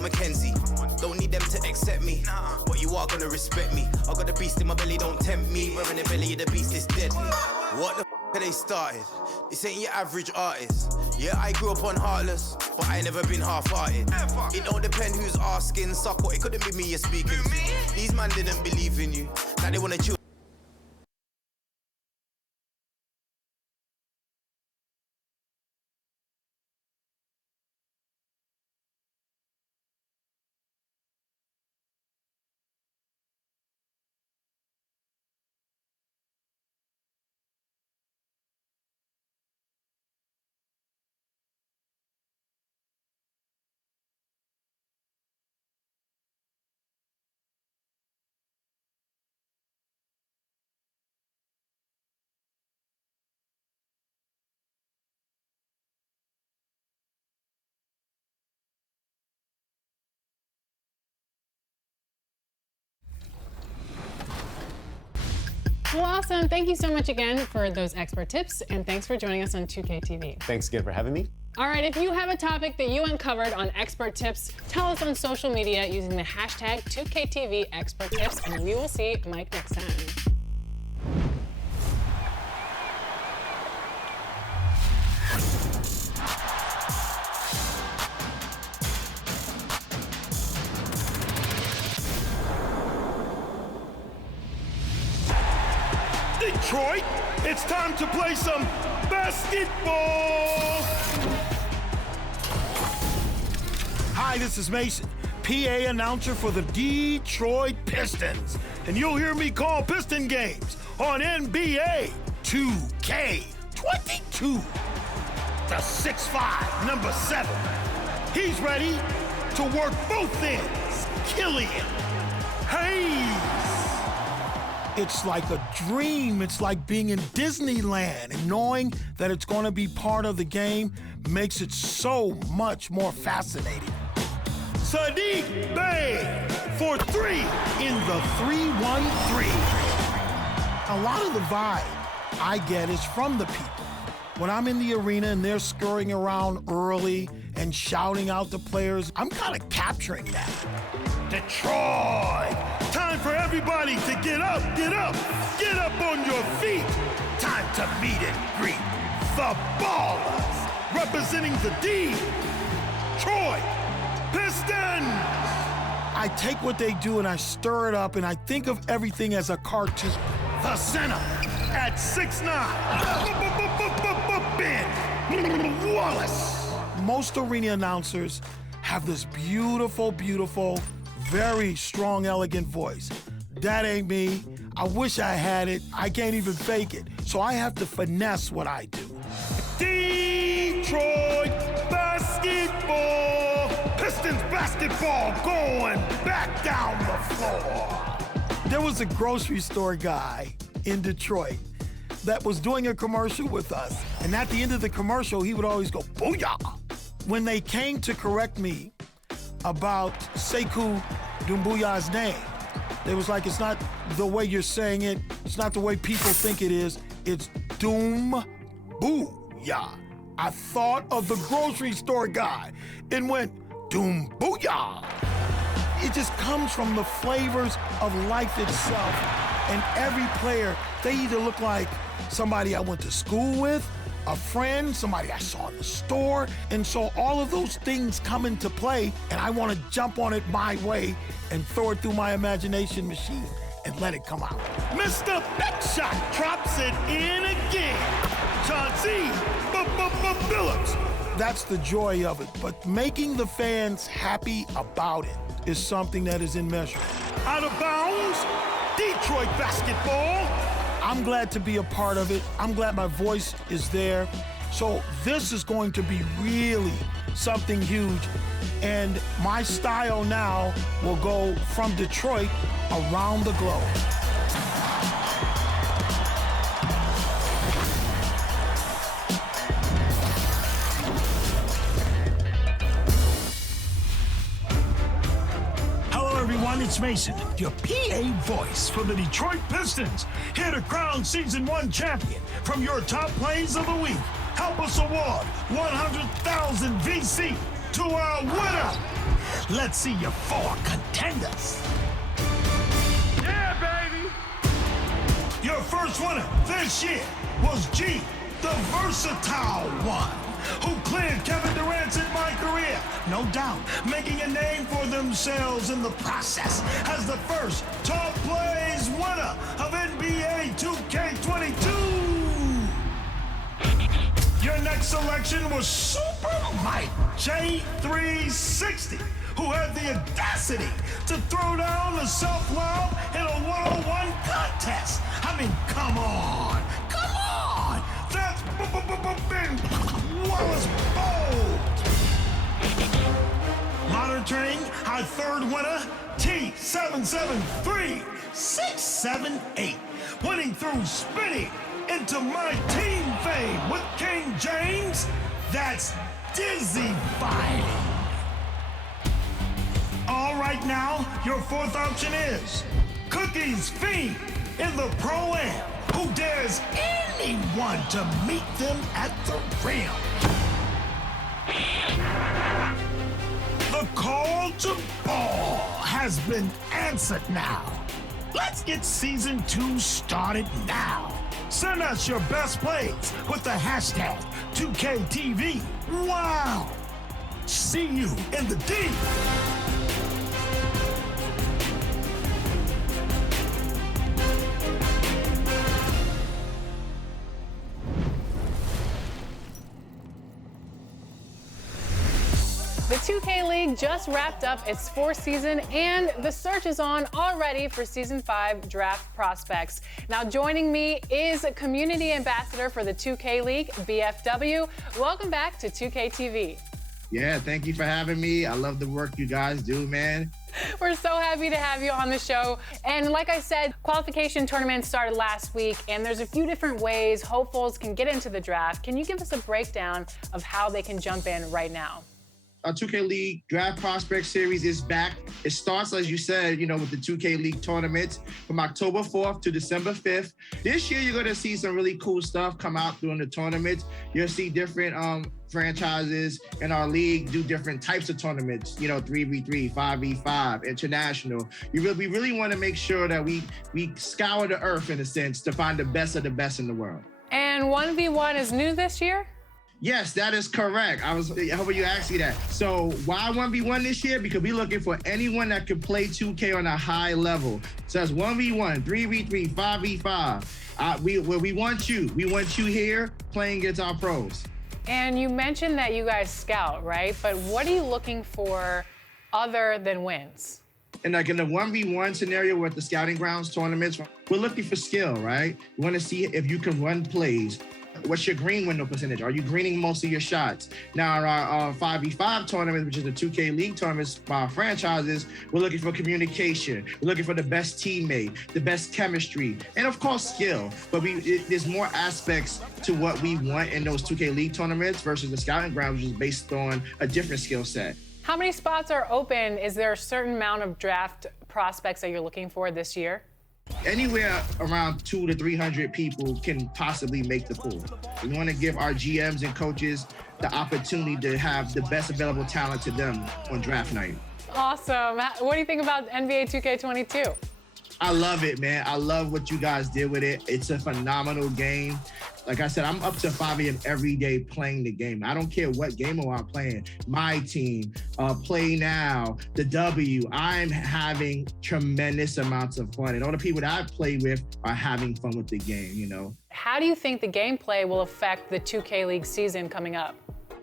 Mackenzie. Don't need them to accept me, but you are gonna respect me. I got the beast in my belly, don't tempt me. Wearing the belly of the beast is deadly. What the f*** they started? This ain't your average artist. Yeah, I grew up on Heartless, but I ain't never been half-hearted. It don't depend who's asking, suck what, it couldn't be me you're speaking to. These man didn't believe in you, now they wanna chill. Well, awesome. Thank you so much again for those expert tips, and thanks for joining us on 2K TV. Thanks again for having me. All right, if you have a topic that you uncovered on Expert Tips, tell us on social media using the hashtag 2KTV Expert Tips, and we will see Mike next time. Detroit, it's time to play some basketball. Hi, this is Mason, PA announcer for the Detroit Pistons. And you'll hear me call Piston games on NBA 2K22. The 6'5", number 7. He's ready to work both ends. Killian Hayes. It's like a dream. It's like being in Disneyland, and knowing that it's going to be part of the game makes it so much more fascinating. Sadiq Bey for 3 in the 3-1-3. A lot of the vibe I get is from the people. When I'm in the arena and they're scurrying around early and shouting out the players, I'm kind of capturing that. Detroit! Time for everybody to get up on your feet. Time to meet and greet the Ballers, representing the Detroit Pistons. I take what they do and I stir it up, and I think of everything as a cartoon. The center at 6'9", Ben Wallace. Most arena announcers have this beautiful, very strong, elegant voice. That ain't me. I wish I had it. I can't even fake it. So I have to finesse what I do. Detroit basketball. Pistons basketball going back down the floor. There was a grocery store guy in Detroit that was doing a commercial with us. And at the end of the commercial, he would always go, booyah. When they came to correct me about Sekou Doumbouya's name, they was like, it's not the way you're saying it. It's not the way people think it is. It's Doumbouya. I thought of the grocery store guy and went, Doumbouya. It just comes from the flavors of life itself. And every player, they either look like somebody I went to school with, a friend, somebody I saw in the store. And so all of those things come into play, and I want to jump on it my way and throw it through my imagination machine and let it come out. Mr. Big Shot drops it in again. Chauncey Billups. That's the joy of it. But making the fans happy about it is something that is immeasurable. Out of bounds, Detroit basketball. I'm glad to be a part of it. I'm glad my voice is there. So this is going to be really something huge. And my style now will go from Detroit around the globe. It's Mason, your PA voice for the Detroit Pistons, here to crown Season 1 champion from your top plays of the week. Help us award 100,000 VC to our winner, Let's see your 4 contenders. Yeah, baby! Your first winner this year was G, the versatile one, who cleared Kevin Durant's in my career, no doubt, making a name for themselves in the process as the first Top Plays winner of NBA 2K22. Your next selection was Super Mike J360, who had the audacity to throw down the self-love in a one-on-one contest. I mean, come on. That's big Wallace Bold. Monitoring our third winner, T773678, winning through spinning into my team fame with King James. That's dizzy-fying. All right now, your fourth option is Cookies Fiend in the Pro-Am, who dares anyone to meet them at the rim. The call to ball has been answered now. Let's get season 2 started now. Send us your best plays with the hashtag 2KTV. Wow! See you in the D. The 2K League just wrapped up its 4th season, and the search is on already for Season 5 draft prospects. Now, joining me is Community Ambassador for the 2K League, BFW. Welcome back to 2K TV. Yeah, thank you for having me. I love the work you guys do, man. We're so happy to have you on the show. And like I said, qualification tournaments started last week, and there's a few different ways hopefuls can get into the draft. Can you give us a breakdown of how they can jump in right now? Our 2K League Draft Prospect Series is back. It starts, as you said, with the 2K League tournaments from October 4th to December 5th. This year, you're going to see some really cool stuff come out during the tournaments. You'll see different franchises in our league do different types of tournaments, 3v3, 5v5, international. We really want to make sure that we scour the earth, in a sense, to find the best of the best in the world. And 1v1 is new this year? Yes, that is correct. I hope you asked me that. So why 1v1 this year? Because we're looking for anyone that can play 2K on a high level. So that's 1v1, 3v3, 5v5. We want you. We want you here playing against our pros. And you mentioned that you guys scout, right? But what are you looking for other than wins? And like in the 1v1 scenario with the Scouting Grounds tournaments, we're looking for skill, right? We want to see if you can run plays. What's your green window percentage? Are you greening most of your shots? Now, our 5v5 tournament, which is the 2K League tournaments by our franchises, we're looking for communication. We're looking for the best teammate, the best chemistry, and of course, skill. But there's more aspects to what we want in those 2K League tournaments versus the Scouting Grounds, which is based on a different skill set. How many spots are open? Is there a certain amount of draft prospects that you're looking for this year? Anywhere around 200 to 300 people can possibly make the pool. We want to give our GMs and coaches the opportunity to have the best available talent to them on draft night. Awesome. What do you think about NBA 2K22? I love it, man. I love what you guys did with it. It's a phenomenal game. Like I said, I'm up to 5 a.m. every day playing the game. I don't care what game I'm playing. My team, Play Now, the W. I'm having tremendous amounts of fun. And all the people that I play with are having fun with the game, How do you think the gameplay will affect the 2K League season coming up?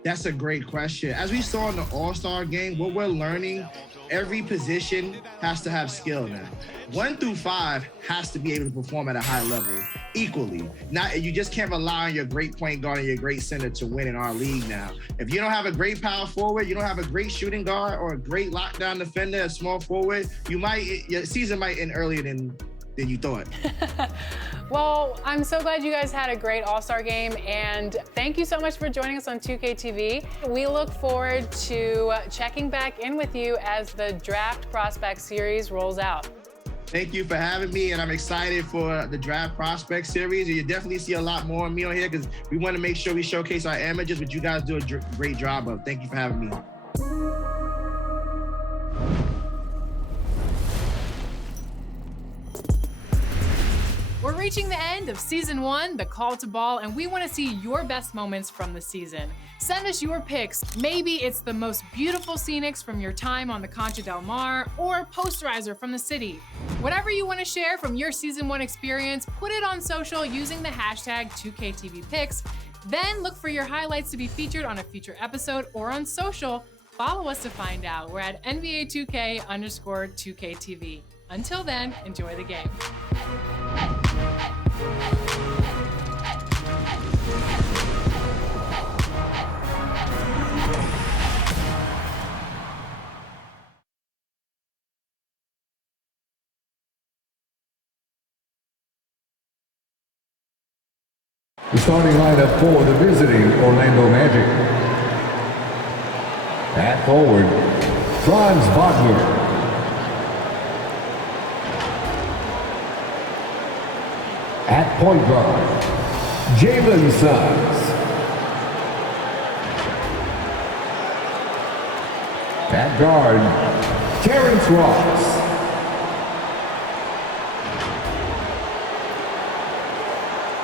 That's a great question. As we saw in the All-Star game, what we're learning, every position has to have skill now. 1 through 5 has to be able to perform at a high level equally. You just can't rely on your great point guard and your great center to win in our league now. If you don't have a great power forward, you don't have a great shooting guard or a great lockdown defender, a small forward, your season might end earlier than you thought. Well, I'm so glad you guys had a great All-Star game, and thank you so much for joining us on 2K TV. We look forward to checking back in with you as the Draft Prospect Series rolls out. Thank you for having me, and I'm excited for the Draft Prospect Series. You definitely see a lot more of me on here because we want to make sure we showcase our amateurs, which you guys do a great job of. Thank you for having me. reaching the end of Season 1, The Call to Ball, and we want to see your best moments from the season. Send us your picks. Maybe it's the most beautiful scenics from your time on the Concha del Mar or posterizer from the city. Whatever you want to share from your Season 1 experience, put it on social using the hashtag 2KTVPicks. Then look for your highlights to be featured on a future episode or on social. Follow us to find out. We're at NBA2K_2KTV. Until then, enjoy the game. The starting lineup for the visiting Orlando Magic. At forward, Franz Wagner. At point guard, Jalen Suggs. At guard, Terrence Ross.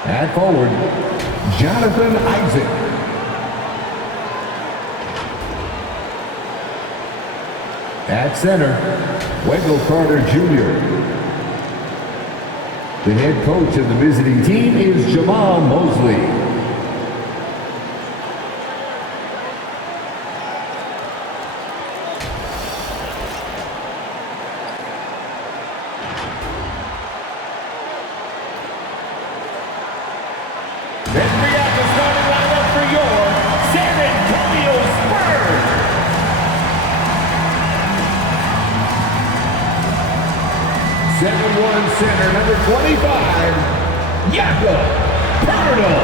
At forward, Jonathan Isaac. At center, Wendell Carter Jr. The head coach of the visiting team is Jamal Mosley. Center number 25, Jakob Poeltl.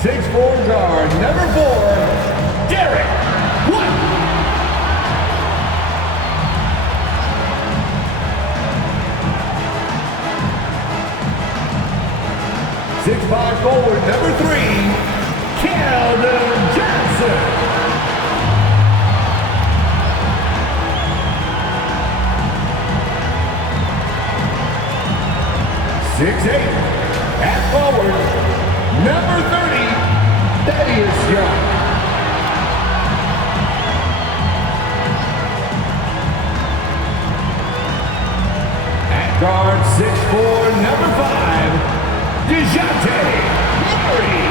Six-four guard number 4, Derek White. 6'5" forward number 3, Keldon Johnson. 6'8", at forward, number 30, Thaddeus Young. At guard, 6'4", number 5, DeJounte Murray.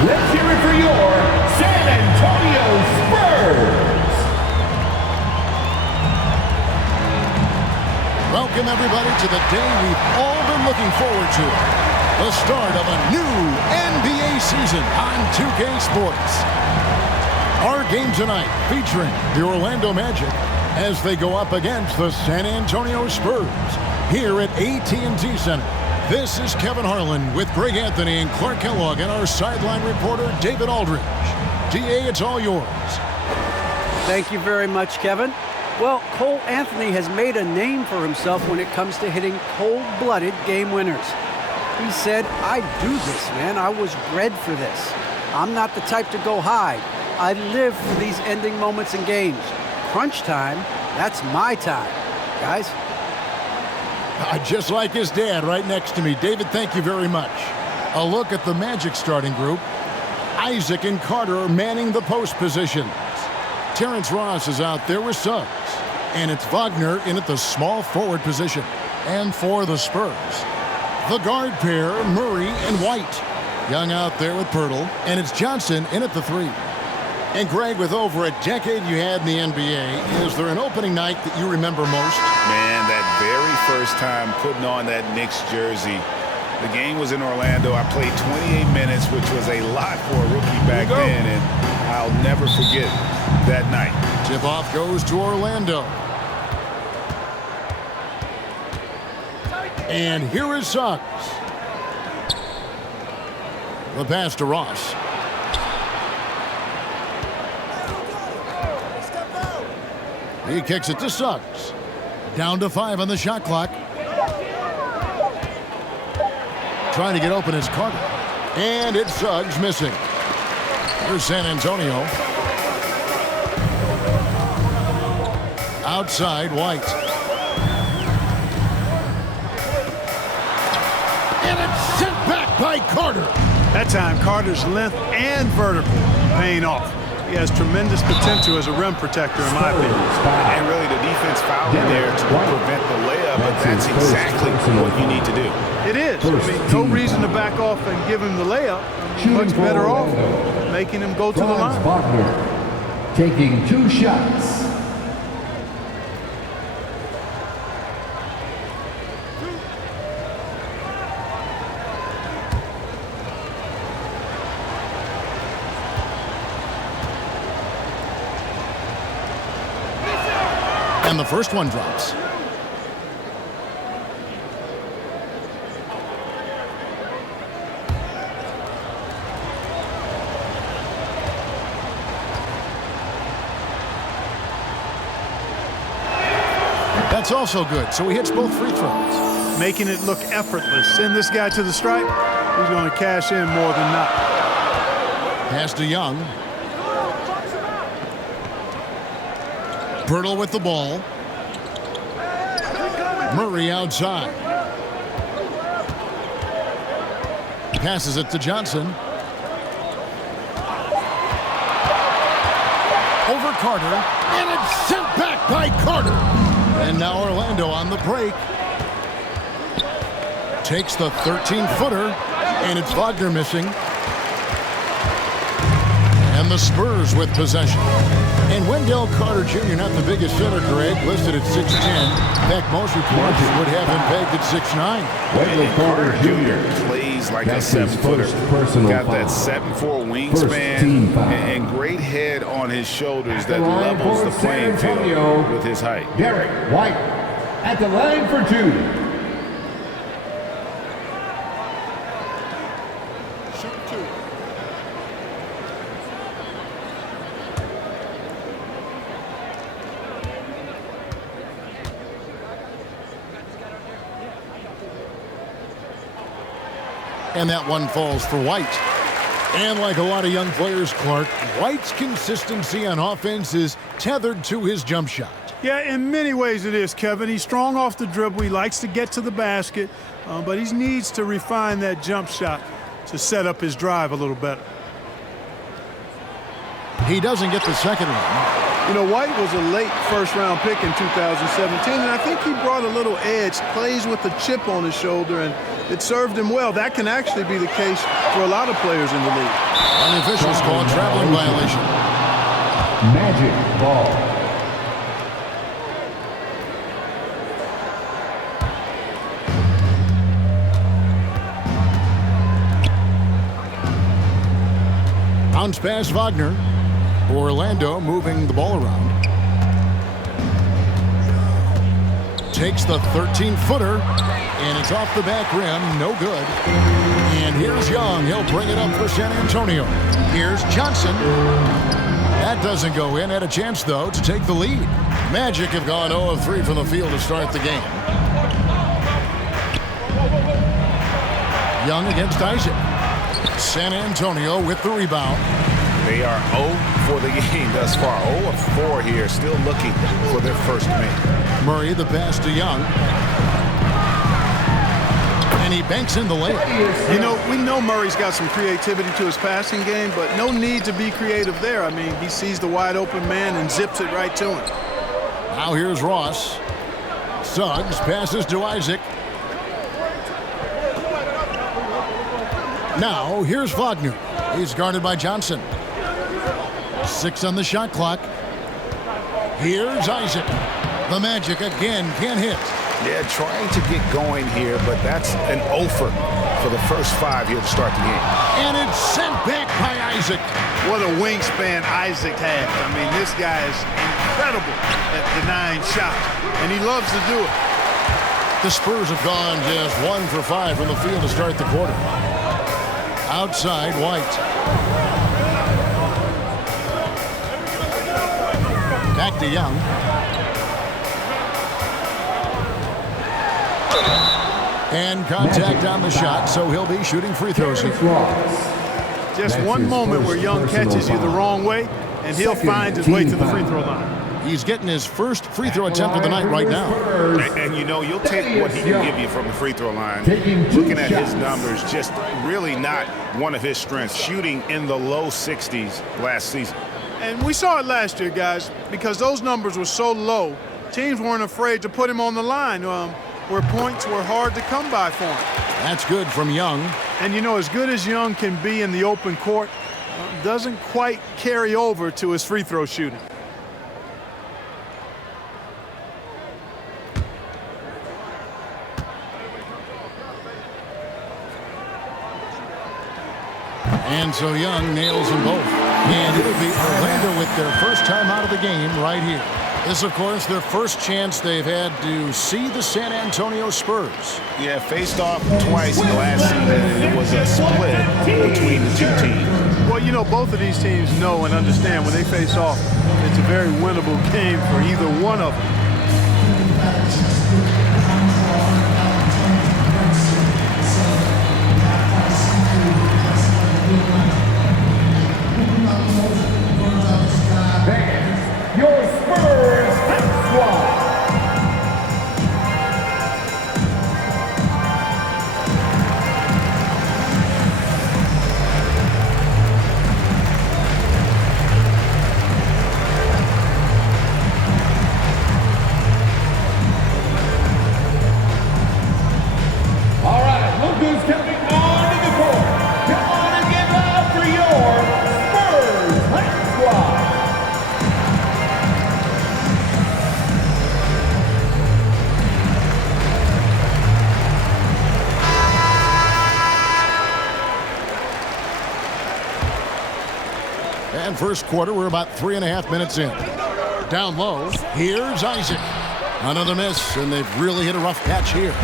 Let's hear it for your San Antonio Spurs. Welcome everybody to the day we've all been looking forward to. The start of a new NBA season on 2K Sports. Our game tonight featuring the Orlando Magic as they go up against the San Antonio Spurs here at AT&T Center. This is Kevin Harlan with Greg Anthony and Clark Kellogg and our sideline reporter, David Aldridge. DA, it's all yours. Thank you very much, Kevin. Well, Cole Anthony has made a name for himself when it comes to hitting cold-blooded game winners. He said, I do this, man. I was bred for this. I'm not the type to go hide. I live for these ending moments in games. Crunch time, that's my time. Guys? Just like his dad right next to me. David, thank you very much. A look at the Magic starting group. Isaac and Carter are manning the post positions. Terrence Ross is out there with Suggs. And it's Wagner in at the small forward position. And for the Spurs, the guard pair, Murray and White. Young out there with Poeltl. And it's Johnson in at the 3. And Greg, with over a decade you had in the NBA, is there an opening night that you remember most? Man, that very first time putting on that Knicks jersey. The game was in Orlando. I played 28 minutes, which was a lot for a rookie back then, and I'll never forget that night. Tip-off goes to Orlando. And here is Suggs. The pass to He kicks it to Suggs. Down to 5 on the shot clock. Trying to get open is Carter. And it's Suggs missing. Here's San Antonio. Outside, White. And it's sent back by Carter. That time, Carter's length and vertical paying off. He has tremendous potential as a rim protector, in my opinion. And really, the defense fouled in there to prevent the layup, but that's exactly what you need to do. It is. I mean, no reason to back off and give him the layup. Much better off making him go to the line. Wagner taking 2 shots. And the first one drops. That's also good, so he hits both free throws. Making it look effortless. Send this guy to the stripe, he's going to cash in more than not. Pass to Young. Pirtle with the ball. Murray outside. Passes it to Johnson. Over Carter. And it's sent back by Carter. And now Orlando on the break. Takes the 13-footer. And it's Wagner missing. And the Spurs with possession. And Wendell Carter Jr., not the biggest center, Greg, listed at 6'10". In fact, most reports would have him pegged at 6'9". Wendell Carter Jr. plays like a 7-footer. Got that 7'4" wingspan and great head on his shoulders that levels the playing field with his height. Derek White at the line for 2. And that one falls for White. And like a lot of young players, Clark, White's consistency on offense is tethered to his jump shot. Yeah, in many ways it is, Kevin. He's strong off the dribble. He likes to get to the basket, but he needs to refine that jump shot to set up his drive a little better. He doesn't get the second one. You know, White was a late first-round pick in 2017, and I think he brought a little edge, plays with a chip on his shoulder, and it served him well. That can actually be the case for a lot of players in the league. And the officials call a traveling violation. Magic ball. Bounce pass Wagner. Orlando moving the ball around. Takes the 13-footer, and it's off the back rim, no good. And here's Young. He'll bring it up for San Antonio. Here's Johnson. That doesn't go in. Had a chance, though, to take the lead. Magic have gone 0 of 3 from the field to start the game. Young against Isaac. San Antonio with the rebound. They are 0 for the game thus far. 0 of 4 here, still looking for their first make. Murray, the pass to Young. And he banks in the layup. You know, we know Murray's got some creativity to his passing game, but no need to be creative there. I mean, he sees the wide open man and zips it right to him. Now here's Ross. Suggs passes to Isaac. Now here's Wagner. He's guarded by Johnson. 6 on the shot clock. Here's Isaac. The Magic again can't hit. Yeah, trying to get going here, but that's an offer for the first 5 here to start the game. And it's sent back by Isaac. What a wingspan Isaac has. I mean, this guy is incredible at denying shots, and he loves to do it. The Spurs have gone just 1 for 5 from the field to start the quarter. Outside, White. Back to Young. And contact on the shot, so he'll be shooting free throws here. Just one moment where Young catches you the wrong way, and he'll find his way to the free throw line. He's getting his first free throw attempt of the night right now. And you know, you'll take what he can give you from the free throw line. Looking at his numbers, just really not one of his strengths. Shooting in the low 60s last season. And we saw it last year, guys, because those numbers were so low, teams weren't afraid to put him on the line where points were hard to come by for him. That's good from Young. And, you know, as good as Young can be in the open court, doesn't quite carry over to his free throw shooting. And so Young nails them both. And it'll be Orlando with their first time out of the game right here. This, of course, their first chance they've had to see the San Antonio Spurs. Yeah, faced off twice last season, and it was a split between the two teams. Well, you know, both of these teams know and understand when they face off, it's a very winnable game for either one of them. Your Spurs squad. All right, look who's coming on to the court. Come on and get loud for your Spurs squad. And first quarter, we're about 3.5 minutes in. Down low, here's Isaac. Another miss, and they've really hit a rough patch here.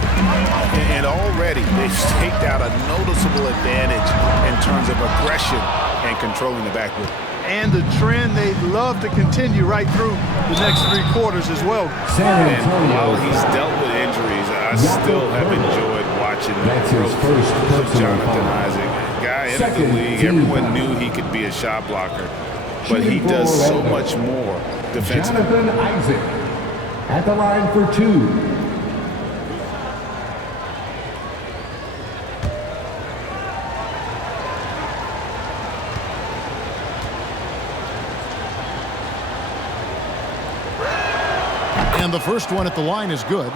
And already they've staked out a noticeable advantage in terms of aggression and controlling the backcourt. And the trend they'd love to continue right through the next 3 quarters as well. And while he's dealt with injuries, I still have enjoyed watching the growth of Jonathan Isaac. Guy entered the league, everyone knew he could be a shot blocker, but he does so much more defensively. Jonathan Isaac at the line for 2. And the first one at the line is good.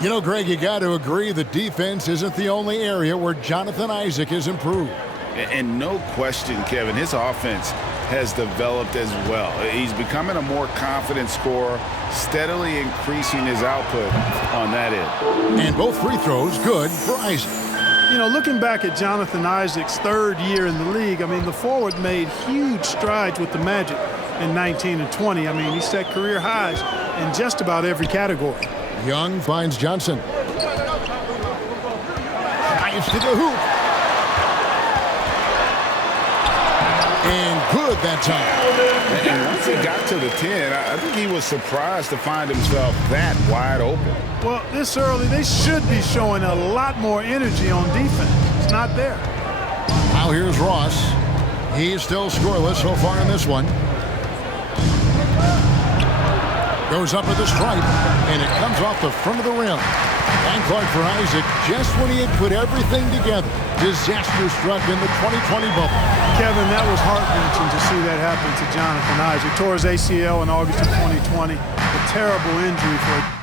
You know, Greg, you got to agree the defense isn't the only area where Jonathan Isaac has improved. And no question, Kevin, his offense has developed as well. He's becoming a more confident scorer, steadily increasing his output on that end. And both free throws good for Isaac. You know, looking back at Jonathan Isaac's 3rd year in the league, I mean, the forward made huge strides with the Magic in 19 and 20. I mean, he set career highs in just about every category. Young finds Johnson. Drives to the hoop. And good that time. And once he got to the 10, I think he was surprised to find himself that wide open. Well, this early, they should be showing a lot more energy on defense. It's not there. Now here's Ross. He's still scoreless so far in this one. Goes up with the stripe, and it comes off the front of the rim. And Clark for Isaac, just when he had put everything together. Disaster struck in the 2020 bubble. Kevin, that was heart-wrenching to see that happen to Jonathan Isaac. Tore his ACL in August of 2020. A terrible injury for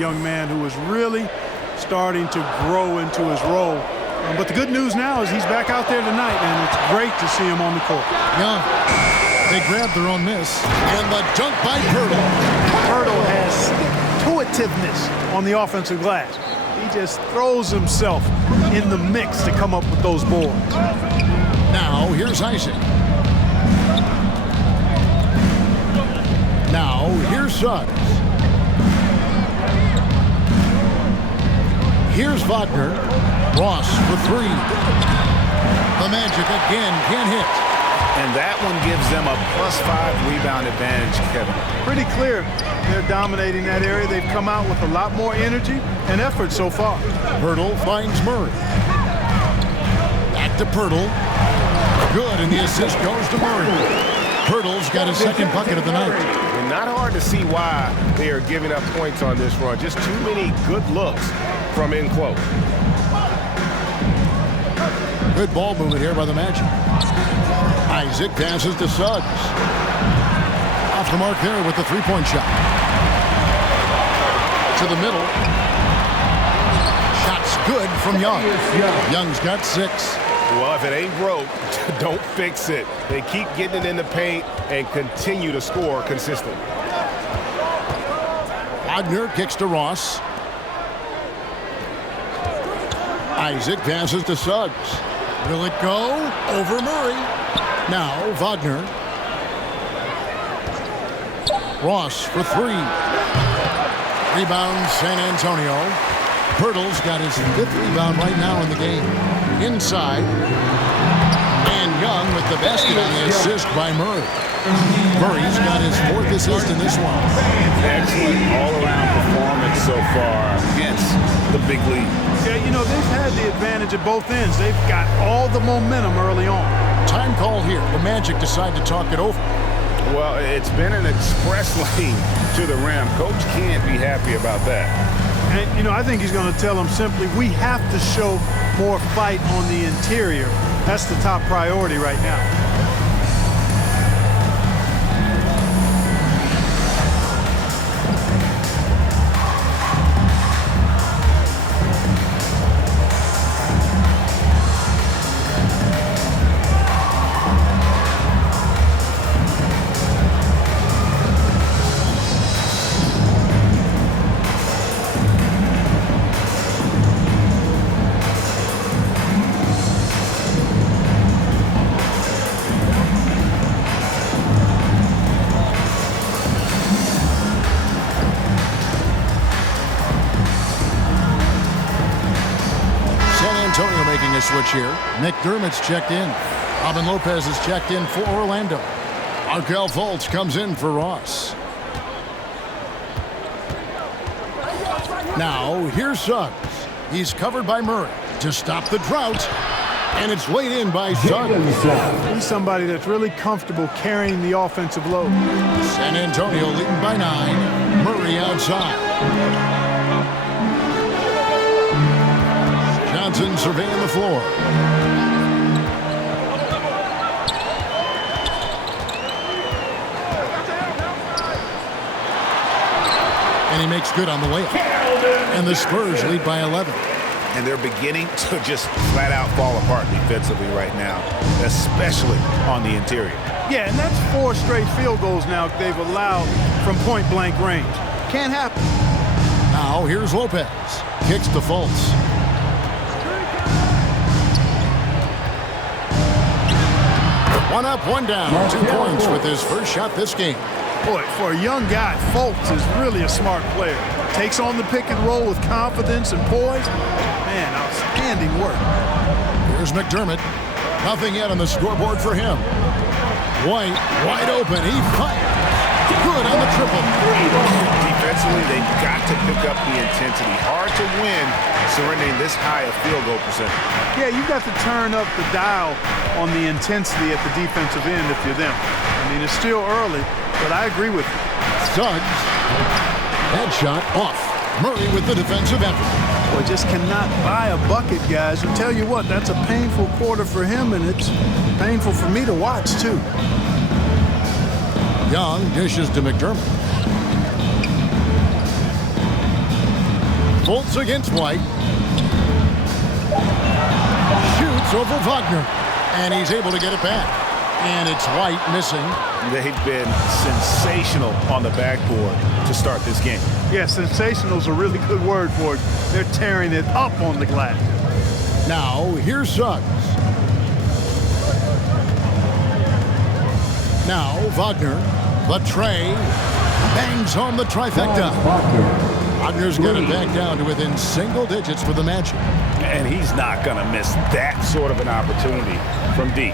young man who is really starting to grow into his role. But the good news now is he's back out there tonight, and it's great to see him on the court. Yeah, they grabbed their own miss, and the dunk by Poeltl. Poeltl has stick-to-itiveness on the offensive glass. He just throws himself in the mix to come up with those boards. Now, here's Isaac. Now, here's Suggs. Here's Wagner. Ross for three. The Magic again can't hit. And that one gives them a +5 rebound advantage, Kevin. Pretty clear they're dominating that area. They've come out with a lot more energy and effort so far. Poeltl finds Murray. Back to Poeltl. Good, and the assist goes to Murray. Poeltl's got his second bucket of the night. And not hard to see why they are giving up points on this run. Just too many good looks from in close. Good ball movement here by the Magic. Isaac passes to Suggs. Off the mark there with the three-point shot. To the middle. Shot's good from Young. Young's got 6. Well, if it ain't broke, don't fix it. They keep getting it in the paint and continue to score consistently. Wagner kicks to Ross. Isaac passes to Suggs. Will it go? Over Murray. Now Wagner. Ross for 3. Rebound San Antonio. Poeltl's got his 5th rebound right now in the game. Inside. And Young with the basket on the assist by Murray. Murray's got his 4th assist in this one. Excellent all-around performance so far against the big lead. Yeah, you know, they've had the advantage at both ends. They've got all the momentum early on. Time call here. The Magic decide to talk it over. Well, it's been an express lane to the rim. Coach can't be happy about that. And, you know, I think he's going to tell them simply, we have to show more fight on the interior. That's the top priority right now. Switch here. McDermott's checked in. Robin Lopez is checked in for Orlando. Markelle Fultz comes in for Ross. Now here's Suggs. He's covered by Murray to stop the drought. And it's laid in by Suggs. He's somebody that's really comfortable carrying the offensive load. San Antonio leading by 9. Murray outside. Johnson surveying the floor. And he makes good on the layup. And the Spurs lead by 11. And they're beginning to just flat out fall apart defensively right now, especially on the interior. Yeah, and that's 4 straight field goals now they've allowed from point-blank range. Can't happen. Now here's Lopez. Kicks to Fultz. One up, one down. 2 points with his first shot this game. Boy, for a young guy, Fultz is really a smart player. Takes on the pick and roll with confidence and poise. Man, outstanding work. Here's McDermott. Nothing yet on the scoreboard for him. White, wide open. He fired. Good on the triple. Defensively, they've got to pick up the intensity. Hard to win surrendering this high a field goal percentage. Yeah, you've got to turn up the dial on the intensity at the defensive end if you're them. I mean, it's still early, but I agree with you. Suggs. That shot off. Murray with the defensive effort. Boy, just cannot buy a bucket, guys. And tell you what, that's a painful quarter for him, and it's painful for me to watch, too. Young dishes to McDermott. Fultz against White. Shoots over Wagner. And he's able to get it back. And it's White missing. They've been sensational on the backboard to start this game. Yeah, sensational is a really good word for it. They're tearing it up on the glass. Now, here's Suggs. Now, Wagner. The tray. Bangs home the trifecta. Wagner's got it back down to within single digits for the Magic. And he's not going to miss that sort of an opportunity from deep.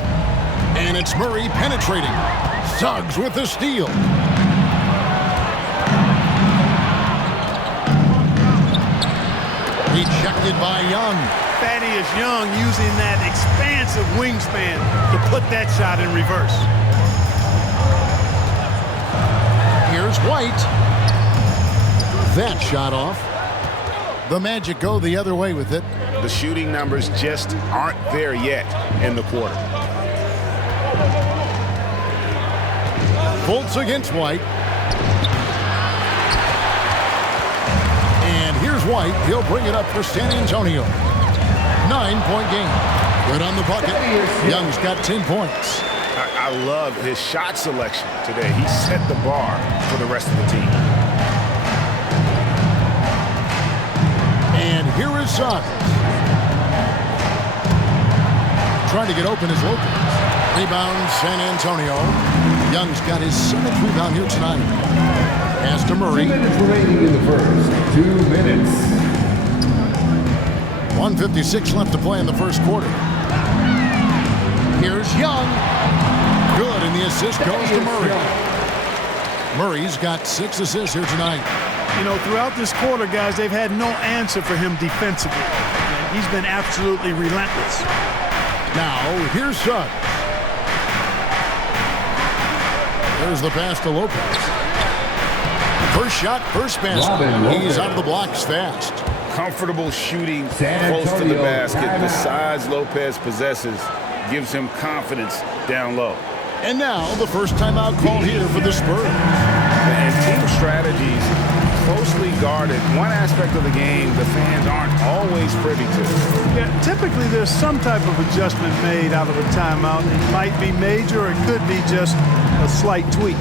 And it's Murray penetrating. Suggs with the steal. Rejected by Young. Thaddeus Young using that expansive wingspan to put that shot in reverse. Here's White. That shot off. The Magic go the other way with it. The shooting numbers just aren't there yet in the quarter. Fultz against White. And here's White. He'll bring it up for San Antonio. 9-point game. Good on the bucket. Young's got 10 points. I love his shot selection today. He set the bar for the rest of the team. And here is Suggs. Trying to get open is Lopez. Rebound, San Antonio. Young's got his 7th rebound here tonight. Pass to Murray. 2 minutes remaining in the first. 2 minutes. 1:56 left to play in the first quarter. Here's Young. Good, and the assist goes to Murray. Murray's got 6 assists here tonight. You know, throughout this quarter, guys, they've had no answer for him defensively. He's been absolutely relentless. Now, here's Suggs. There's the pass to Lopez. First shot, first basket. He's out of the blocks fast. Comfortable shooting close to the basket. The size Lopez possesses gives him confidence down low. And now the first timeout called here for the Spurs. And team strategies closely guarded. One aspect of the game the fans aren't always privy to. Yeah, typically there's some type of adjustment made out of a timeout. It might be major or it could be just a slight tweak.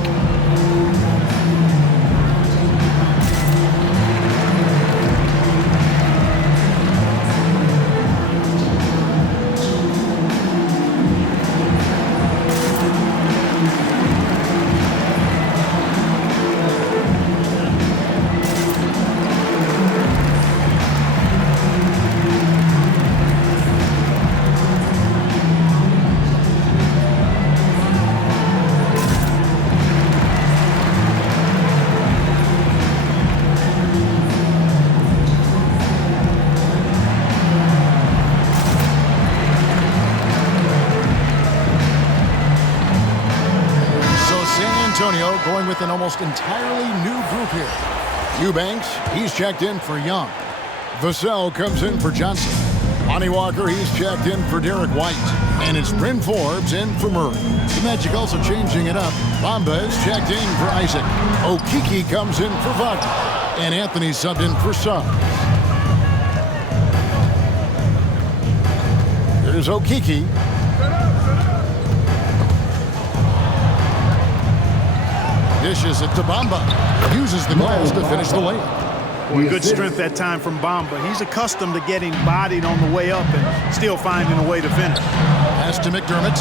Going with an almost entirely new group here. Eubanks, he's checked in for Young. Vassell comes in for Johnson. Lonnie Walker, he's checked in for Derek White. And it's Bryn Forbes in for Murray. The Magic also changing it up. Bamba is checked in for Isaac. Okeke comes in for Wagner. And Anthony subbed in for Suggs. Here's Okeke. Dishes it to Bamba. Uses the glass to finish the layup. Boy, good strength that time from Bamba. He's accustomed to getting bodied on the way up and still finding a way to finish. Pass to McDermott.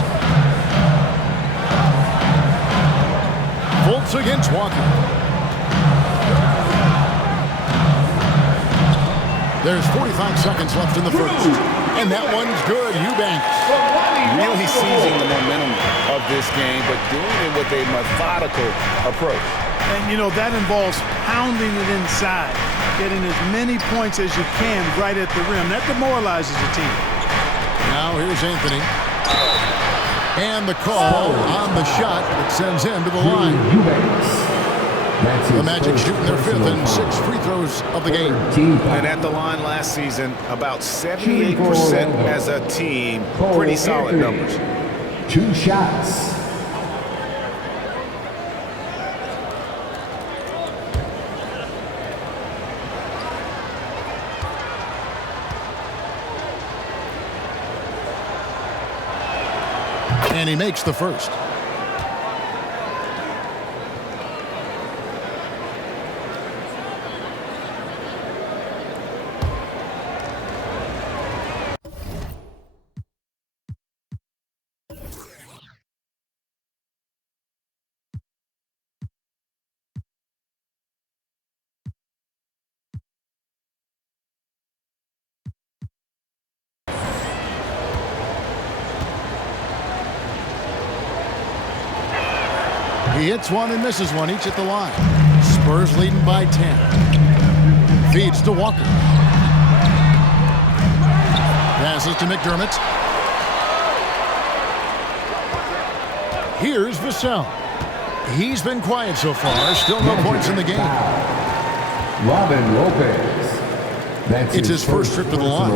Fultz against Walker. There's 45 seconds left in the first. And that one's good. Eubanks. Really seizing the momentum of this game, but doing it with a methodical approach. And, you know, that involves pounding it inside, getting as many points as you can right at the rim. That demoralizes the team. Now here's Anthony. And the call on the shot that sends him to the line. The Magic shooting their 5th and 6th free throws of the game. And at the line last season, about 78% as a team. Pretty solid numbers. 2 shots. And he makes the first. He hits one and misses one, each at the line. Spurs leading by 10. Feeds to Walker. Passes to McDermott. Here's Vassell. He's been quiet so far. Still no points in the game. Robin Lopez. That's it's his first trip to the line.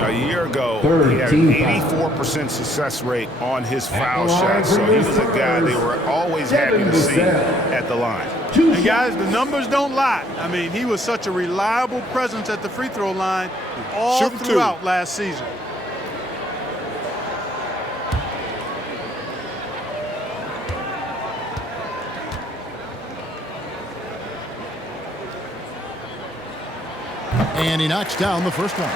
A year ago, he had an 84% success rate on his foul shots, so he was a guy they were always happy to see at the line. And guys, the numbers don't lie. I mean, he was such a reliable presence at the free throw line all throughout last season. And he knocks down the first one.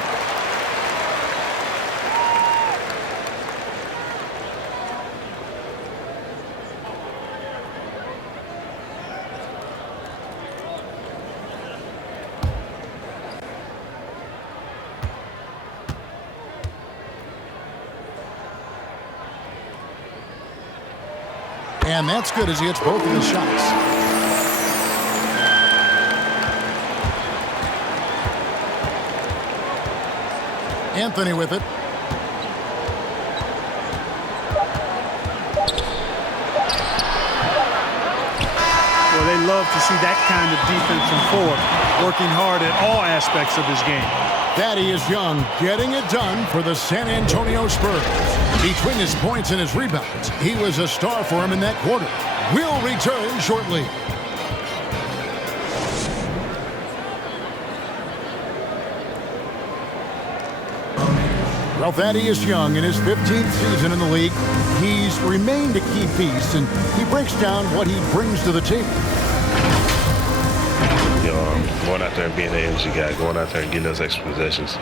And that's good as he hits both of his shots. Anthony with it. Well, they love to see that kind of defense from Ford, working hard at all aspects of his game. Thaddeus Young getting it done for the San Antonio Spurs. Between his points and his rebounds, he was a star for him in that quarter. We'll return shortly. Well, Thaddeus Young in his 15th season in the league, he's remained a key piece, and he breaks down what he brings to the table. You know, going out there and being the energy guy, going out there and getting those extra possessions,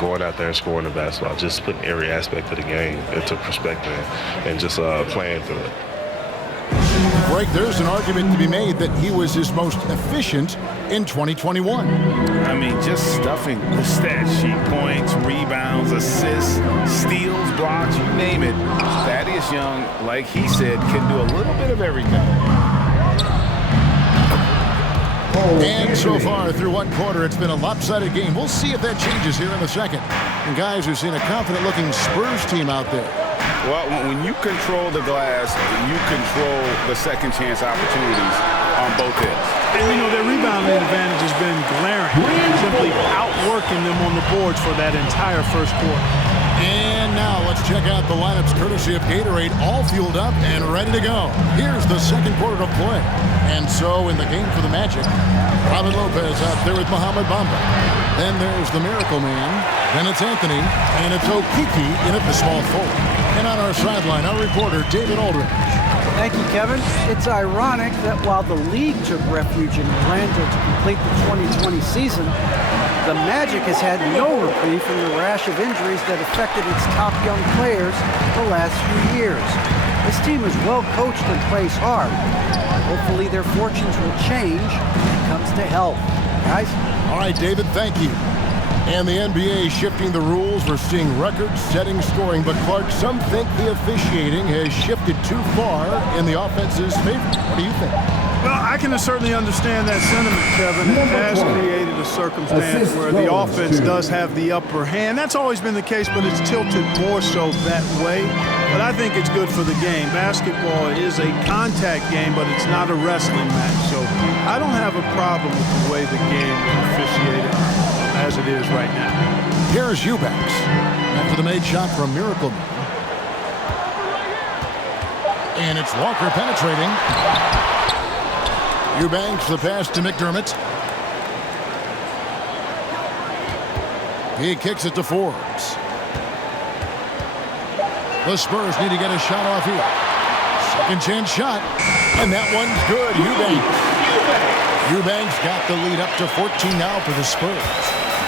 going out there and scoring the basketball, just putting every aspect of the game into perspective and just playing through it. Greg, there's an argument to be made that he was his most efficient in 2021. I mean, just stuffing the stat sheet, points, rebounds, assists, steals, blocks, you name it. Thaddeus Young, like he said, can do a little bit of everything. And so far through one quarter, it's been a lopsided game. We'll see if that changes here in the second. And guys, we've seen a confident-looking Spurs team out there. Well, when you control the glass, you control the second chance opportunities on both ends. And, you know, their rebounding advantage has been glaring, simply outworking them on the boards for that entire first quarter. And now let's check out the lineups courtesy of Gatorade, all fueled up and ready to go. Here's the second quarter of play. And so in the game for the Magic, Robin Lopez out there with Mohamed Bamba. Then there's the Miracle Man. Then it's Anthony. And it's Okiki in at the small forward. And on our sideline, our reporter, David Aldridge. Thank you, Kevin. It's ironic that while the league took refuge in Orlando to complete the 2020 season, the Magic has had no reprieve from the rash of injuries that affected its top young players the last few years. This team is well coached and plays hard. Hopefully their fortunes will change when it comes to health. Guys? All right, David, thank you. And the NBA shifting the rules. We're seeing record-setting scoring. But, Clark, some think the officiating has shifted too far in the offense's favor. What do you think? Well, I can certainly understand that sentiment, Kevin. It has created a circumstance where the offense does have the upper hand. That's always been the case, but it's tilted more so that way. But I think it's good for the game. Basketball is a contact game, but it's not a wrestling match. So I don't have a problem with the way the game is officiated as it is right now. Here's Eubanks after the made shot from Miracle Man. And it's Walker penetrating. Eubanks, the pass to McDermott. He kicks it to Forbes. The Spurs need to get a shot off here. Second chance shot, and that one's good. Eubanks got the lead up to 14 now for the Spurs.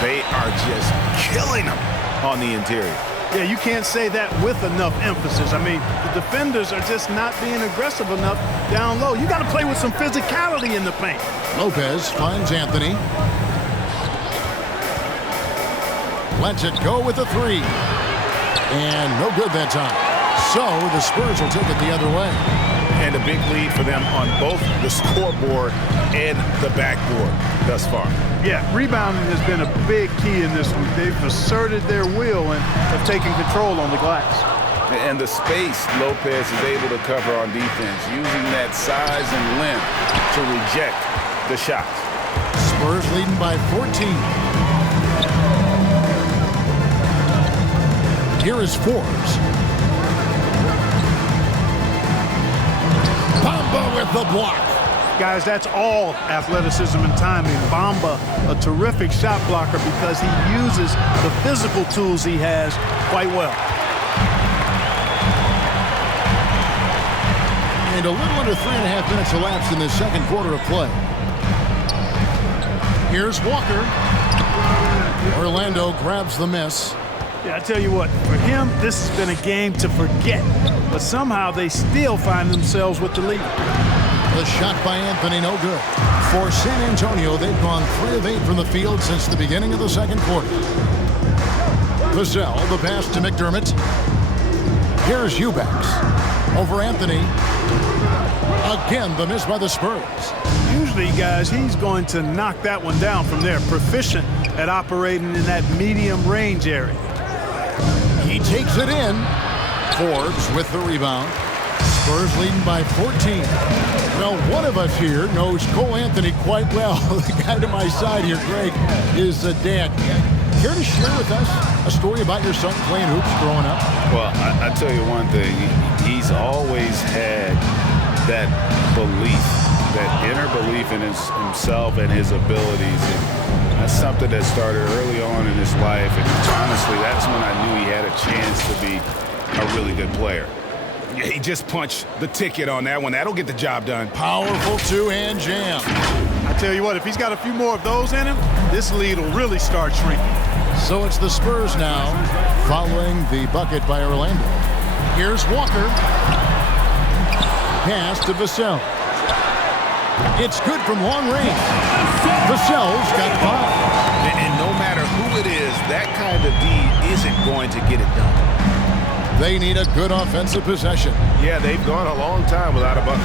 They are just killing them on the interior. Yeah, you can't say that with enough emphasis. I mean, the defenders are just not being aggressive enough down low. You got to play with some physicality in the paint. Lopez finds Anthony. Lets it go with a three. And no good that time. So the Spurs will take it the other way. And a big lead for them on both the scoreboard and the backboard thus far. Yeah, rebounding has been a big key in this one. They've asserted their will and have taken control on the glass. And the space Lopez is able to cover on defense, using that size and length to reject the shots. Spurs leading by 14. Here is Forbes. Bamba with the block. Guys, that's all athleticism and timing. Bamba, a terrific shot blocker because he uses the physical tools he has quite well. And a little under 3.5 minutes elapsed in the second quarter of play. Here's Walker. Orlando grabs the miss. Yeah, I tell you what, for him, this has been a game to forget. But somehow they still find themselves with the lead. The shot by Anthony, no good. For San Antonio, they've gone 3 of 8 from the field since the beginning of the second quarter. Vassell, the pass to McDermott. Here's Eubanks. Over Anthony. Again, the miss by the Spurs. Usually, guys, he's going to knock that one down from there. Proficient at operating in that medium range area. He takes it in. Forbes with the rebound. Spurs leading by 14. Well, one of us here knows Cole Anthony quite well. The guy to my side here, Greg, is a dad. Care to share with us a story about your son playing hoops growing up? Well, I tell you one thing. He's always had that belief, that inner belief in himself and his abilities. And that's something that started early on in his life. And honestly, that's when I knew he had a chance to be a really good player. Yeah, he just punched the ticket on that one. That'll get the job done. Powerful two-hand jam. I tell you what, if he's got a few more of those in him, this lead will really start shrinking. So it's the Spurs now, following the bucket by Orlando. Here's Walker. Pass to Vassell. It's good from long range. Vassell's got 5. And no matter who it is, that kind of D isn't going to get it done. They need a good offensive possession. Yeah, they've gone a long time without a bucket.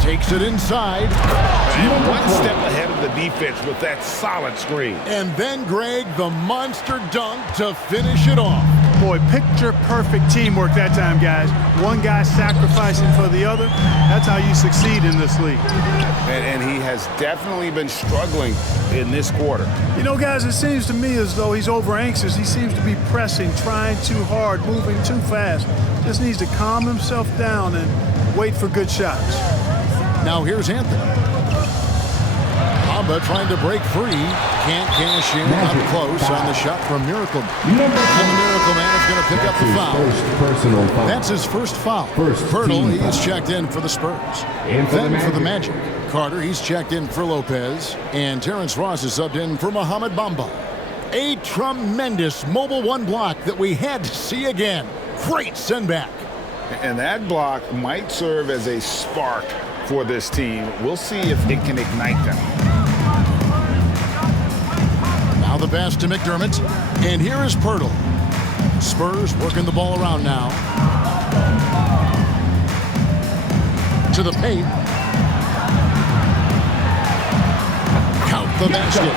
Takes it inside. And one step ahead of the defense with that solid screen. And then, Greg, the monster dunk to finish it off. Boy, picture-perfect teamwork that time, guys. One guy sacrificing for the other. That's how you succeed in this league. And he has definitely been struggling in this quarter. You know, guys, it seems to me as though he's over-anxious. He seems to be pressing, trying too hard, moving too fast. Just needs to calm himself down and wait for good shots. Now here's Anthony. Bamba trying to break free. Can't cash in. Up close on the shot from Miracle. And the Miracle Man is going to pick up the foul. That's his first foul. Pirtle, he's checked in for the Spurs. Then for the Magic. Carter, he's checked in for Lopez. And Terrence Ross is subbed in for Mohamed Bamba. A tremendous Mobile One block that we had to see again. Great send back. And that block might serve as a spark for this team. We'll see if it can ignite them. Now the pass to McDermott. And here is Pirtle. Spurs working the ball around now. To the paint. Count the basket.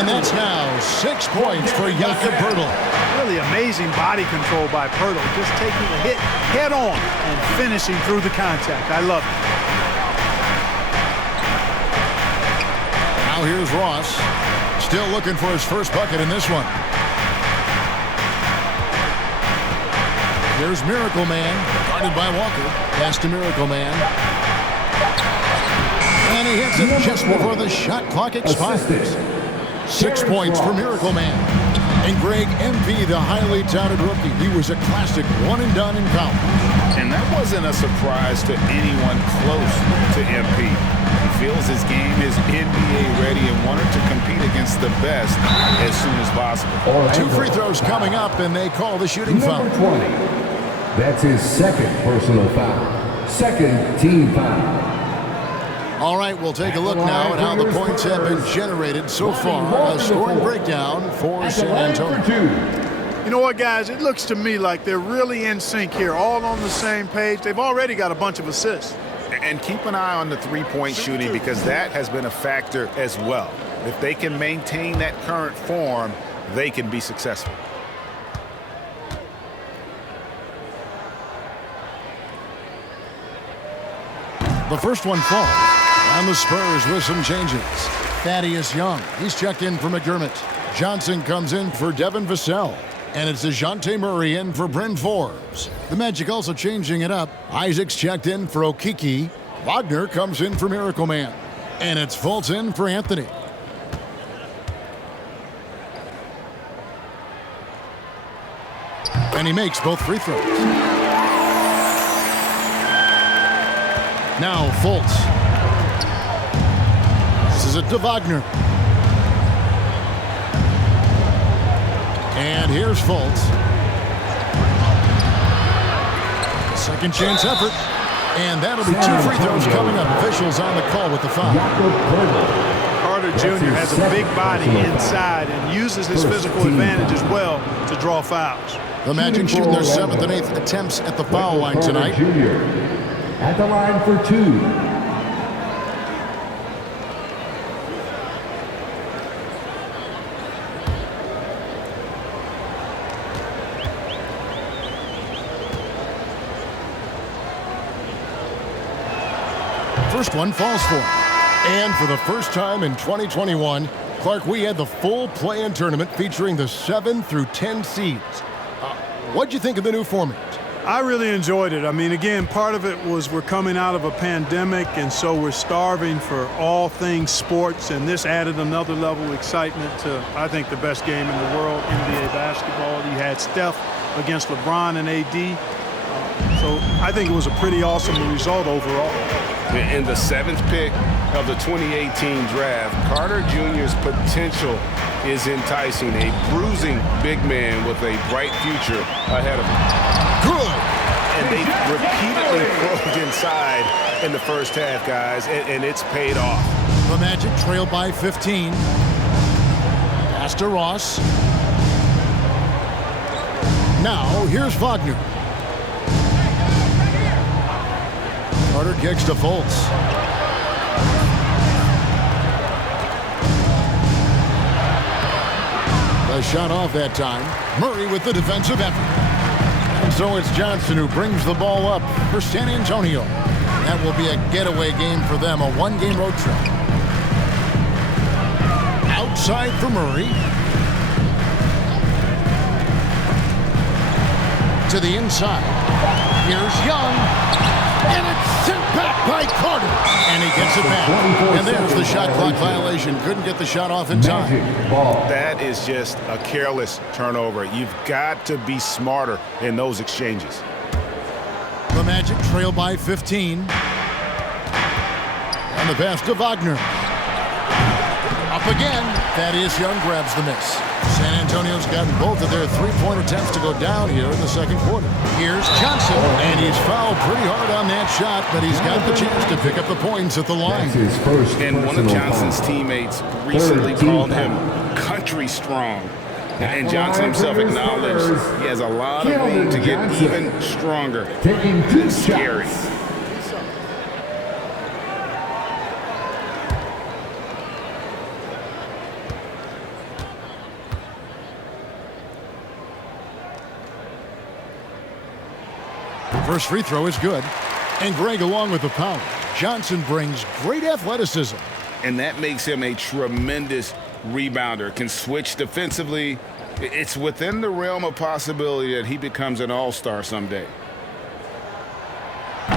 And that's now 6 points for Jakob Pirtle. Really amazing body control by Pirtle. Just taking the hit head on and finishing through the contact. I love it. Now here's Ross. Still looking for his first bucket in this one. Here's Miracle Man, guarded by Walker. Pass to Miracle Man. And he hits it just before the shot clock expires. 6 points for Miracle Man. And Greg, MP, the highly touted rookie, he was a classic one-and-done in college. And that wasn't a surprise to anyone close to MP. He feels his game is NBA ready and wanted to compete against the best as soon as possible. 2 free throws coming up, and they call the shooting foul. Number 20. That's his second personal foul. Second team foul. All right, we'll take a look now at how the points have been generated so far. A scoring breakdown for San Antonio. You know what, guys? It looks to me like they're really in sync here, all on the same page. They've already got a bunch of assists. And keep an eye on the three-point shooting because that has been a factor as well. If they can maintain that current form, they can be successful. The first one falls, and the Spurs with some changes. Thaddeus Young, he's checked in for McDermott. Johnson comes in for Devin Vassell. And it's DeJounte Murray in for Bryn Forbes. The Magic also changing it up. Isaac's checked in for Okiki. Wagner comes in for Miracle Man. And it's Fultz in for Anthony. And he makes both free throws. Now Fultz. This is it to Wagner. And here's Fultz. Second chance effort. And that'll be 2 free throws coming up. Officials on the call with the foul. Carter Jr. has a big body inside and uses his physical advantage as well to draw fouls. The Magic shooting their 7th and 8th attempts at the foul line tonight. Jr. At the line for 2. First one falls for him. And for the first time in 2021, Clark, we had the full play-in tournament featuring the 7 through 10 seeds. What'd you think of the new format? I really enjoyed it. I mean, again, part of it was we're coming out of a pandemic, and so we're starving for all things sports, and this added another level of excitement to, I think, the best game in the world, NBA basketball. You had Steph against LeBron and AD. So I think it was a pretty awesome result overall. In the 7th pick of the 2018 draft, Carter Jr.'s potential is enticing. A bruising big man with a bright future ahead of him. Good. And they repeatedly probed inside in the first half, guys, and it's paid off. The Magic trail by 15. Pass to Ross. Now, here's Wagner. Carter kicks to Fultz. The shot off that time. Murray with the defensive effort. And so it's Johnson who brings the ball up for San Antonio. That will be a getaway game for them, a 1-game road trip. Outside for Murray. To the inside. Here's Young. And it's sent back by Carter. And he gets it back. And there's the shot clock violation. Couldn't get the shot off in time. That is just a careless turnover. You've got to be smarter in those exchanges. The Magic trail by 15. And the pass to Wagner. Up again. Thaddeus Young grabs the miss. San Antonio's gotten both of their three-point attempts to go down here in the second quarter. Here's Johnson, and he's fouled pretty hard on that shot, but he's got the chance to pick up the points at the line. And one of Johnson's teammates recently called him country strong. And Johnson himself acknowledged he has a lot of room to get even stronger. Taking 2 Scary. shots. First free throw is good. And Greg along with the power. Johnson brings great athleticism. And that makes him a tremendous rebounder. Can switch defensively. It's within the realm of possibility that he becomes an all-star someday.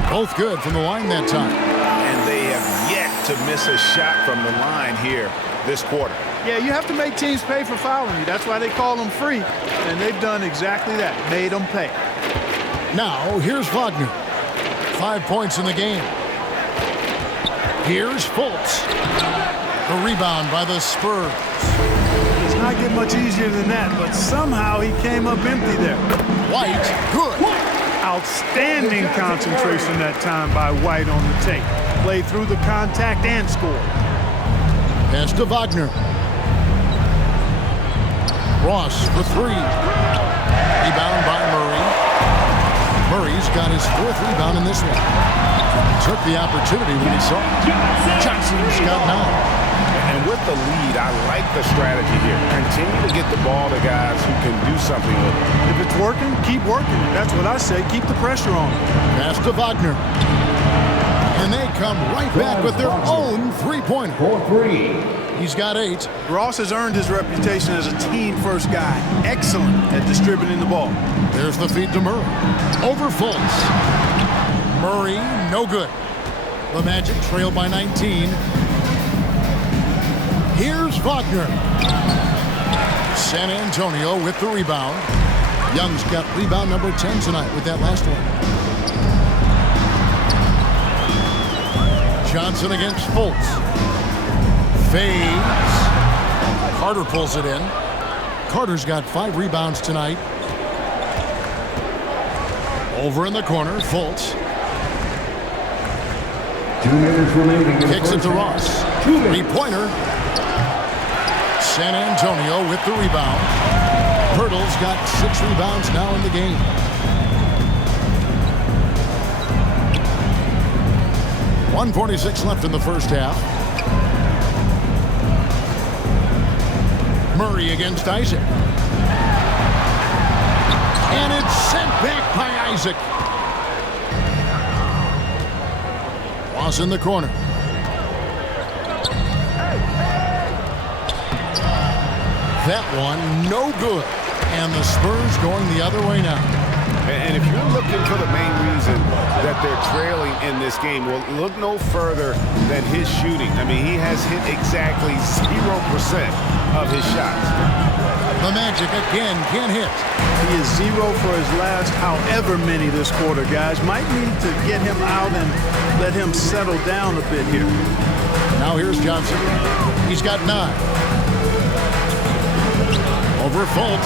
Both good from the line that time. And they have yet to miss a shot from the line here this quarter. Yeah, you have to make teams pay for fouling you. That's why they call them free, and they've done exactly that, made them pay. Now, here's Wagner. 5 points in the game. Here's Fultz. The rebound by the Spurs. It's not getting much easier than that, but somehow he came up empty there. White, good. Outstanding concentration that time by White on the tape. Played through the contact and scored. Pass to Wagner. Ross for three. Rebound by Murray. Murray's got his 4th rebound in this one. Took the opportunity when he saw it. Johnson's got 9. And with the lead, I like the strategy here. Continue to get the ball to guys who can do something with it. If it's working, keep working. That's what I say. Keep the pressure on. Pass to Wagner. And they come right back with their own three-pointer. 4-3. He's got 8. Ross has earned his reputation as a team-first guy. Excellent at distributing the ball. There's the feed to Murray. Over Fultz. Murray, no good. The Magic trail by 19. Here's Wagner. San Antonio with the rebound. Young's got rebound number 10 tonight with that last one. Johnson against Fultz. Fades. Carter pulls it in. Carter's got 5 rebounds tonight. Over in the corner, Fultz. 2 minutes remaining. Kicks it to Ross. 3-pointer. San Antonio with the rebound. Pirtle's got 6 rebounds now in the game. .146 left in the first half. Murray against Isaac. And it's sent back by Isaac. Ross in the corner. That one, no good. And the Spurs going the other way now. And if you're looking for the main reason that they're trailing in this game, well, look no further than his shooting. I mean, he has hit exactly 0% of his shots. The Magic again can't hit. He is 0 for his last however many this quarter, guys. Might need to get him out and let him settle down a bit here. Now here's Johnson. He's got 9. Over Fultz.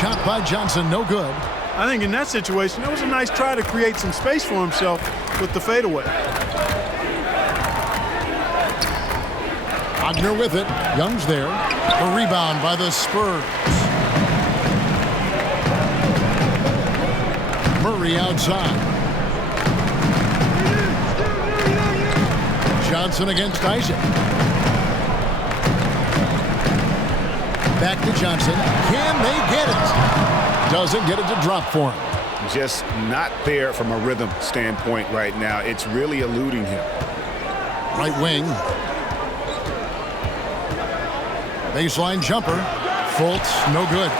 Shot by Johnson, no good. I think in that situation, it was a nice try to create some space for himself with the fadeaway. Wagner with it. Young's there. The rebound by the Spurs. Murray outside. Johnson against Isaac. Back to Johnson. Can they get it? Doesn't get it to drop for him. Just not there from a rhythm standpoint right now. It's really eluding him. Right wing. Baseline jumper. Fultz, no good.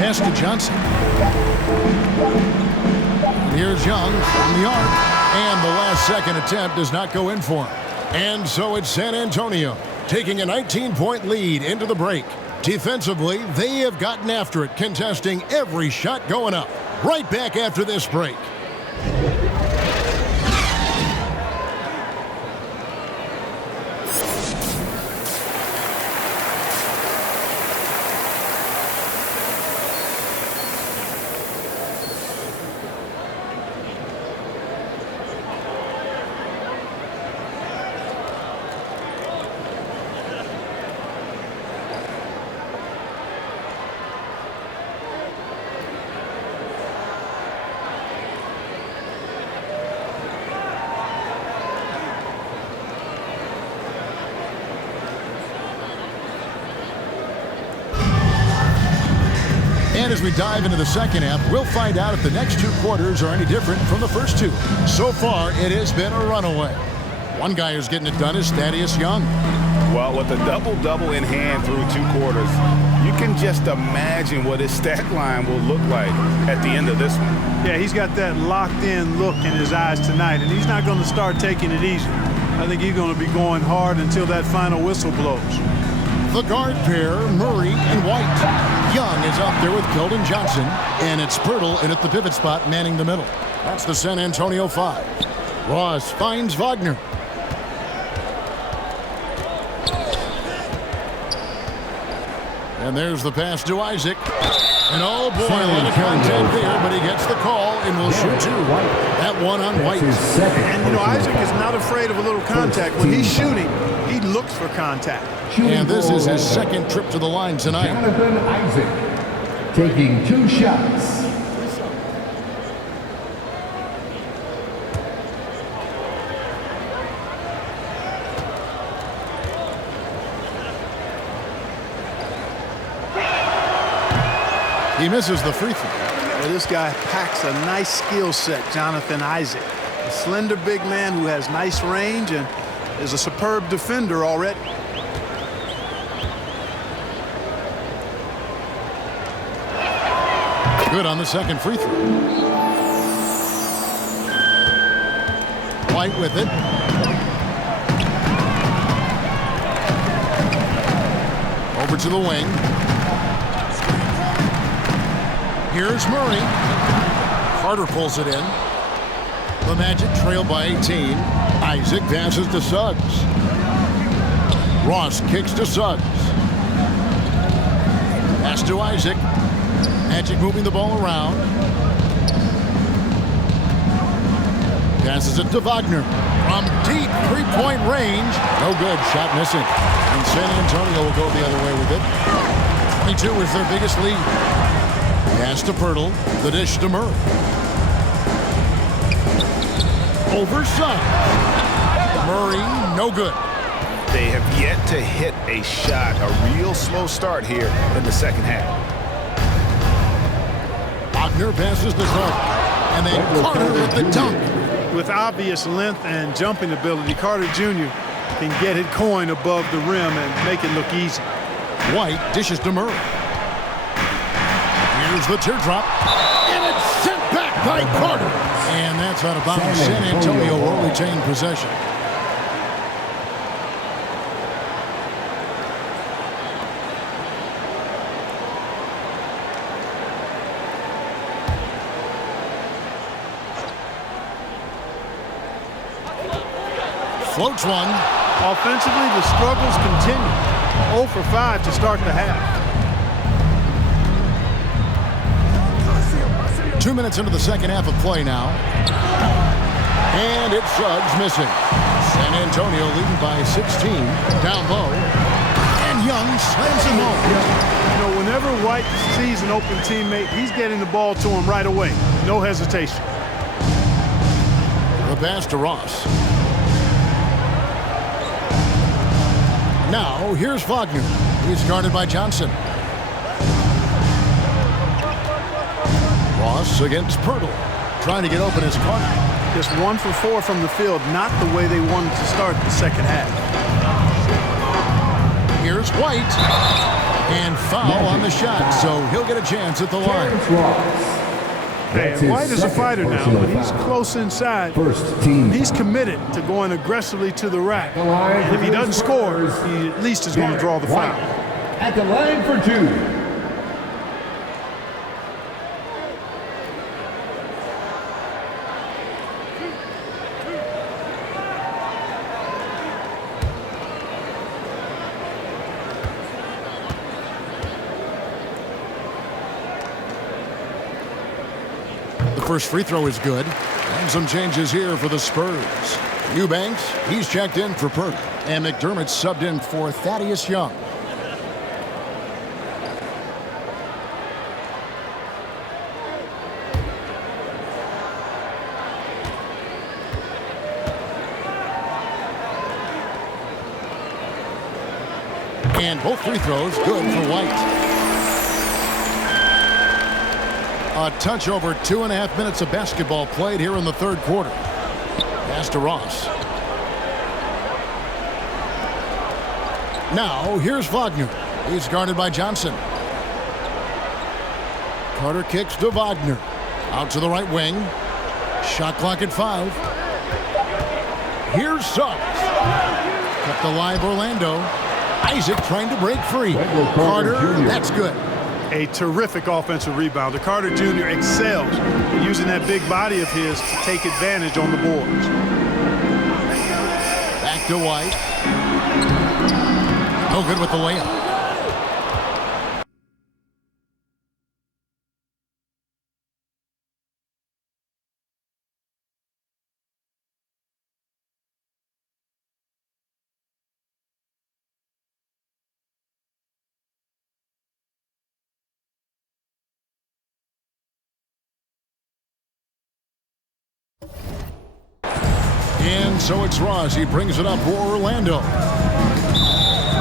Pass to Johnson. Here's Young from the arc. And the last second attempt does not go in for him. And so it's San Antonio taking a 19-point lead into the break. Defensively, they have gotten after it, contesting every shot going up. Right back after this break. And as we dive into the second half, we'll find out if the next 2 quarters are any different from the first 2. So far, it has been a runaway. One guy who's getting it done is Thaddeus Young. Well, with a double-double in hand through 2 quarters, you can just imagine what his stat line will look like at the end of this one. Yeah, he's got that locked-in look in his eyes tonight, and he's not going to start taking it easy. I think he's going to be going hard until that final whistle blows. The guard pair, Murray and White. Young is out there with Keldon Johnson, and it's Poeltl in at the pivot spot manning the middle. That's the San Antonio 5. Ross finds Wagner. And there's the pass to Isaac. And oh boy, a lot of contact there, but he gets the call and will shoot 2. That one on White. And you know, Isaac is not afraid of a little contact. When he's shooting, he looks for contact. And this is his second trip to the line tonight. Jonathan Isaac taking 2 shots. He misses the free throw. Well, this guy packs a nice skill set, Jonathan Isaac. A slender big man who has nice range and is a superb defender already. Good on the second free throw. White with it. Over to the wing. Here's Murray. Carter pulls it in. The Magic trail by 18. Isaac passes to Suggs. Ross kicks to Suggs. Pass to Isaac. Magic moving the ball around. Passes it to Wagner. From deep three-point range. No good. Shot missing. And San Antonio will go the other way with it. 22 is their biggest lead. Pass to Poeltl. The dish to Murray. Over Suggs. Murray, no good. They have yet to hit a shot. A real slow start here in the second half. Wagner passes to Carter. And then Carter with the dunk. With obvious length and jumping ability, Carter Jr. can get it coin above the rim and make it look easy. White dishes to Murray. Here's the teardrop. And it's sent back by Carter. And that's out of bounds. San Antonio will retain possession. Floats one. Offensively, the struggles continue. 0 for 5 to start the half. 2 minutes into the second half of play now. And it's Suggs missing. San Antonio leading by 16. Down low. And Young slams him home. You know, whenever White sees an open teammate, he's getting the ball to him right away. No hesitation. The pass to Ross. Now, here's Wagner. He's guarded by Johnson. Ross against Poeltl. Trying to get open as Carter. Just 1 for 4 from the field. Not the way they wanted to start the second half. Here's White. And foul on the shot, so he'll get a chance at the line. Hey, White is a fighter now, but he's close inside. He's committed to going aggressively to the rack. And if he doesn't score, he at least is going to draw the foul. At the line for 2. First free throw is good. And some changes here for the Spurs. Eubanks, he's checked in for Poeltl. And McDermott subbed in for Thaddeus Young. And both free throws good for White. A touch over 2.5 minutes of basketball played here in the third quarter. Pass to Ross. Now, here's Wagner. He's guarded by Johnson. Carter kicks to Wagner. Out to the right wing. Shot clock at 5. Here's Suggs. Kept alive Orlando. Isaac trying to break free. Carter, that's good. A terrific offensive rebounder. Carter Jr. excels using that big body of his to take advantage on the boards. Back to White. No good with the layup. And so it's Ross. He brings it up for Orlando.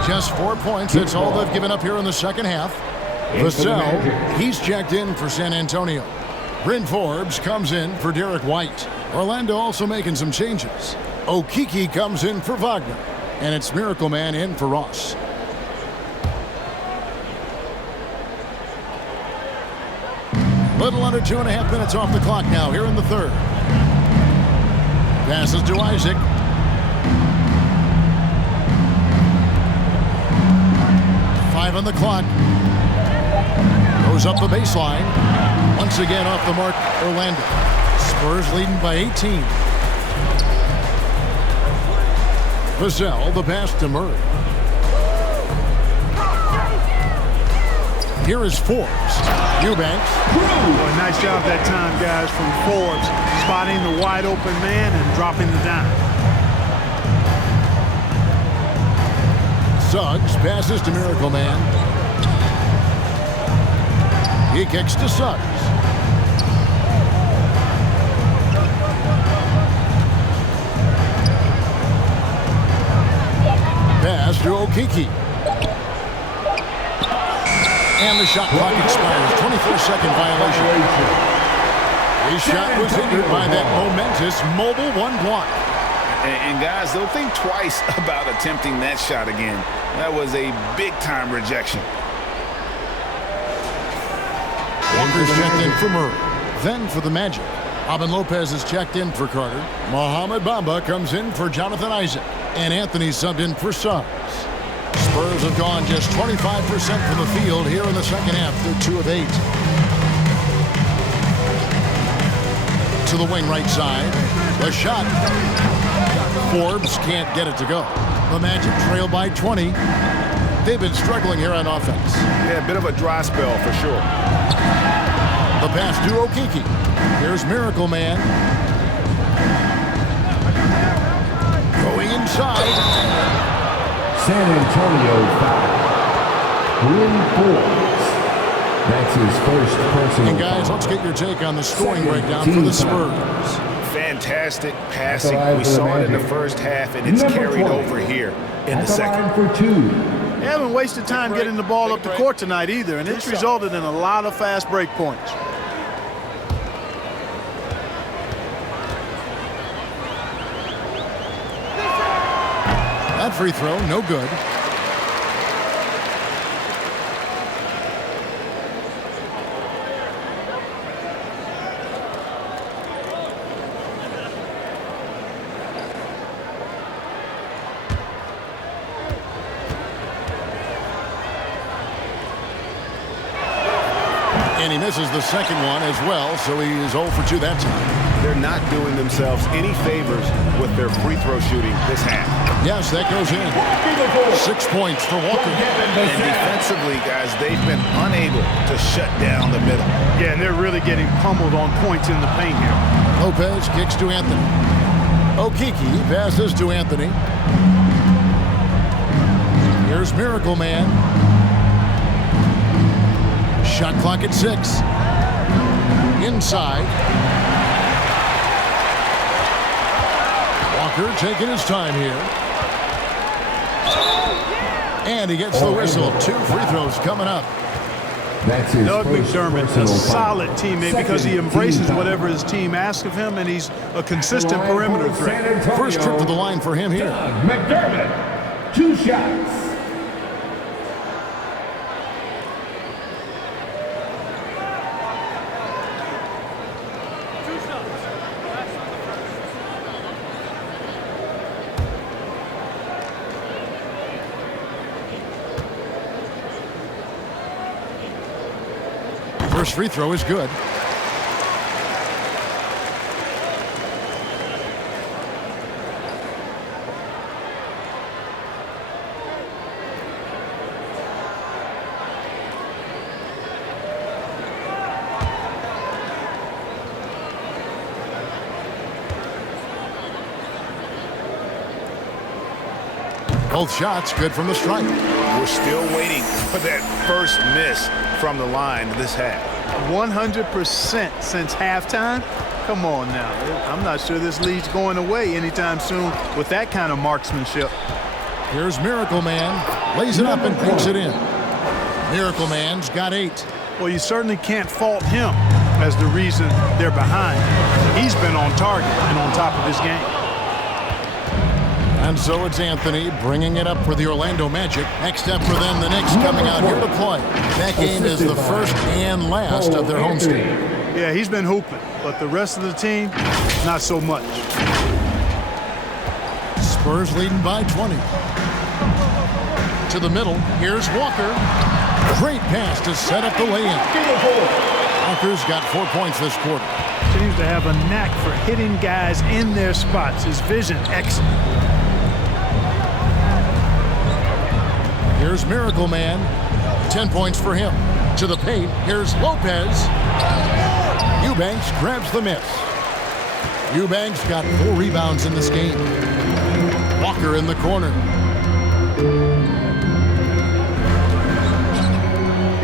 Just 4 points. That's all they've given up here in the second half. Vassell, he's checked in for San Antonio. Bryn Forbes comes in for Derek White. Orlando also making some changes. Okeke comes in for Wagner. And it's Miracle Man in for Ross. Little under 2.5 minutes off the clock now here in the third. Passes to Isaac. Five on the clock. Goes up the baseline. Once again off the mark, Orlando. Spurs leading by 18. Vassell, the pass to Murray. Here is Forbes. Eubanks. Boy, nice job that time, guys, from Forbes. Spotting the wide open man and dropping the dime. Suggs passes to Miracle Man. He kicks to Suggs. Pass to Okeke. And the shot clock expires. 24-second violation. His shot was hindered by that momentous mobile one block. And guys, they'll think twice about attempting that shot again. That was a big-time rejection. Walker's checked in for Murray. Then for the Magic. Robin Lopez is checked in for Carter. Mohamed Bamba comes in for Jonathan Isaac. And Anthony subbed in for Suggs. Spurs have gone just 25% from the field here in the second half. They're 2 of 8. To the wing right side. The shot. Forbes can't get it to go. The Magic trail by 20. They've been struggling here on offense. Yeah, a bit of a dry spell for sure. The pass to Okeke. Here's Miracle Man. Going inside. San Antonio foul. Bryn Forbes. That's his first personal And guys, foul. let's get your take on the scoring breakdown for the Spurs. Fantastic passing. We saw it in the first half, and it's carried over here in the second. For 2. They haven't wasted time getting the ball up the court tonight either, and it's resulted in a lot of fast break points. That free throw, no good. And he misses the second one as well, so he is 0 for 2 that time. They're not doing themselves any favors with their free throw shooting this half. Yes, that goes in. 6 points for Walker. And defensively, guys, they've been unable to shut down the middle. Yeah, and they're really getting pummeled on points in the paint here. Lopez kicks to Anthony. Okeke passes to Anthony. Here's Miracle Man. Shot clock at 6. Inside. Walker taking his time here. And he gets the whistle. 2 free throws coming up. That's his Doug first McDermott, a personal solid foul. teammate because he embraces whatever his team asks of him, and he's a consistent perimeter threat. First trip to the line for him here. Doug McDermott, 2 shots. First free throw is good. Both shots good from the stripe. We're still waiting for that first miss from the line this half. 100% since halftime. Come on now. I'm not sure this lead's going away anytime soon with that kind of marksmanship. Here's Miracle Man. Lays it up and takes it in. Miracle Man's got 8. Well, you certainly can't fault him as the reason they're behind. He's been on target and on top of his game. And so it's Anthony bringing it up for the Orlando Magic. Next up for them, the Knicks coming out here to play. That game is the first and last of their homestand. Yeah, he's been hooping, but the rest of the team, not so much. Spurs leading by 20. To the middle, here's Walker. Great pass to set up the lay-in. Walker's got 4 points this quarter. Seems to have a knack for hitting guys in their spots. His vision, excellent. Here's Miracle Man. 10 points for him. To the paint, here's Lopez. Eubanks grabs the miss. Eubanks got 4 rebounds in this game. Walker in the corner.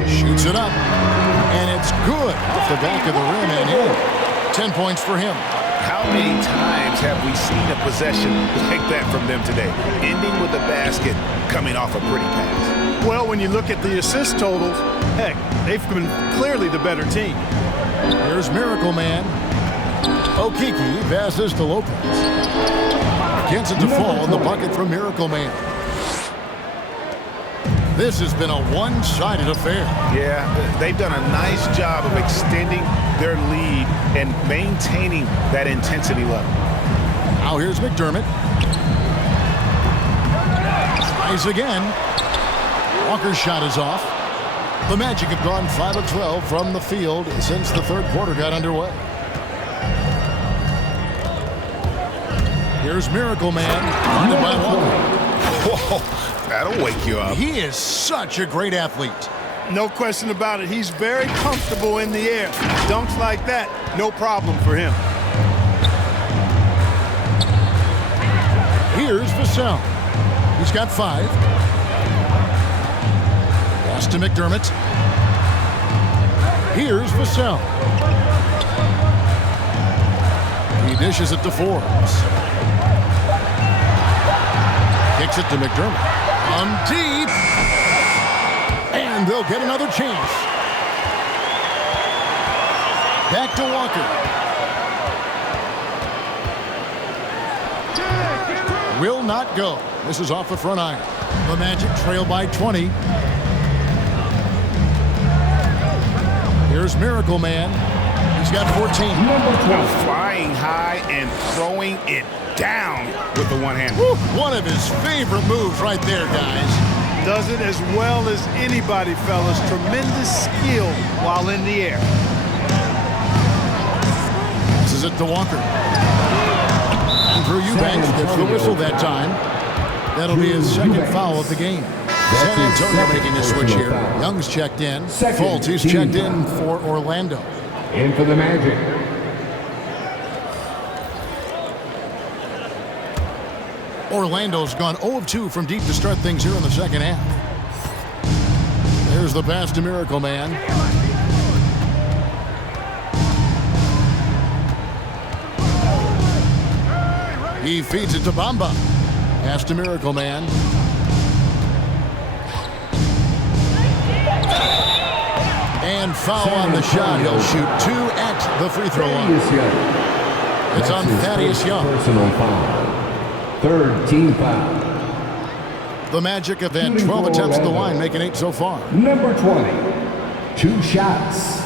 Shoots it up. And it's good off the back of the rim and in. 10 points for him. How many times have we seen a possession like that from them today? Ending with a basket, coming off a pretty pass. Well, when you look at the assist totals, heck, they've been clearly the better team. Here's Miracle Man. Okeke passes to Lopez. Gets it to fall in the bucket from Miracle Man. This has been a one-sided affair. Yeah, they've done a nice job of extending their lead and maintaining that intensity level. Now here's McDermott. Tries again. Walker's shot is off. The Magic have gone 5 of 12 from the field since the third quarter got underway. Here's Miracle Man. Guarded by Walker. Whoa, that'll wake you up. He is such a great athlete. No question about it. He's very comfortable in the air. Dunks like that, no problem for him. Here's Vassell. He's got 5. Pass to McDermott. Here's Vassell. He dishes it to Forbes. Kicks it to McDermott. Deep. And they'll get another chance. Back to Walker. Will not go. This is off the front iron. The Magic trail by 20. Here's Miracle Man. He's got 14. Flying high and throwing it down with the one-hand. One of his favorite moves right there, guys. Does it as well as anybody, fellas. Tremendous skill while in the air. This is it to Walker. Andrew Eubanks gets the whistle that time. That'll be his second foul of the game. San Antonio making a switch here. Young's checked in. Fultz checked in for Orlando. In for the Magic. Orlando's gone 0 of 2 from deep to start things here in the second half. There's the pass to Miracle Man. He feeds it to Bamba. Pass to Miracle Man. And foul on the shot. He'll shoot 2 at the free throw line. It's on Thaddeus Young. Personal foul. Third team foul. The Magic have had 12 attempts at the line, making 8 so far. Number 20, 2 shots.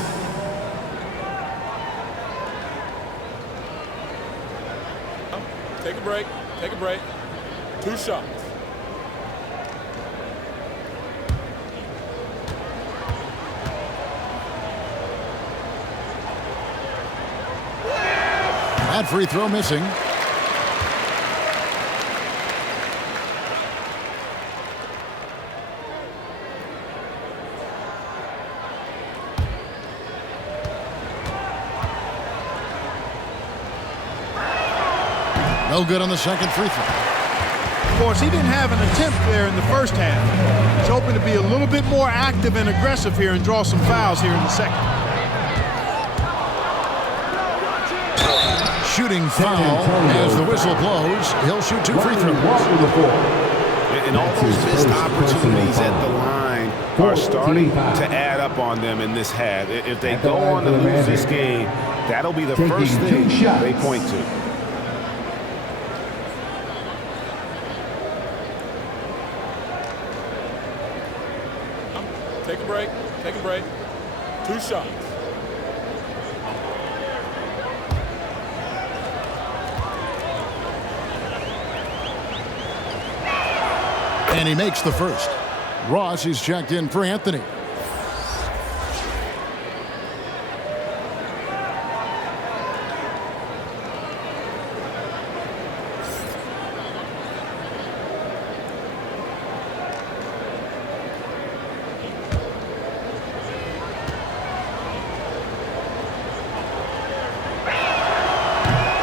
Take a break. Take a break. 2 shots. That free throw missing. No good on the second free throw. Of course, he didn't have an attempt there in the first half. He's hoping to be a little bit more active and aggressive here and draw some fouls here in the second. Shooting foul as the whistle blows. He'll shoot 2 free throws. And all those missed opportunities at the line are starting to add up on them in this half. If they go on to lose this game, that'll be the first thing they point to. Take a break. Take a break. 2 shots. And he makes the first. Ross is checked in for Anthony.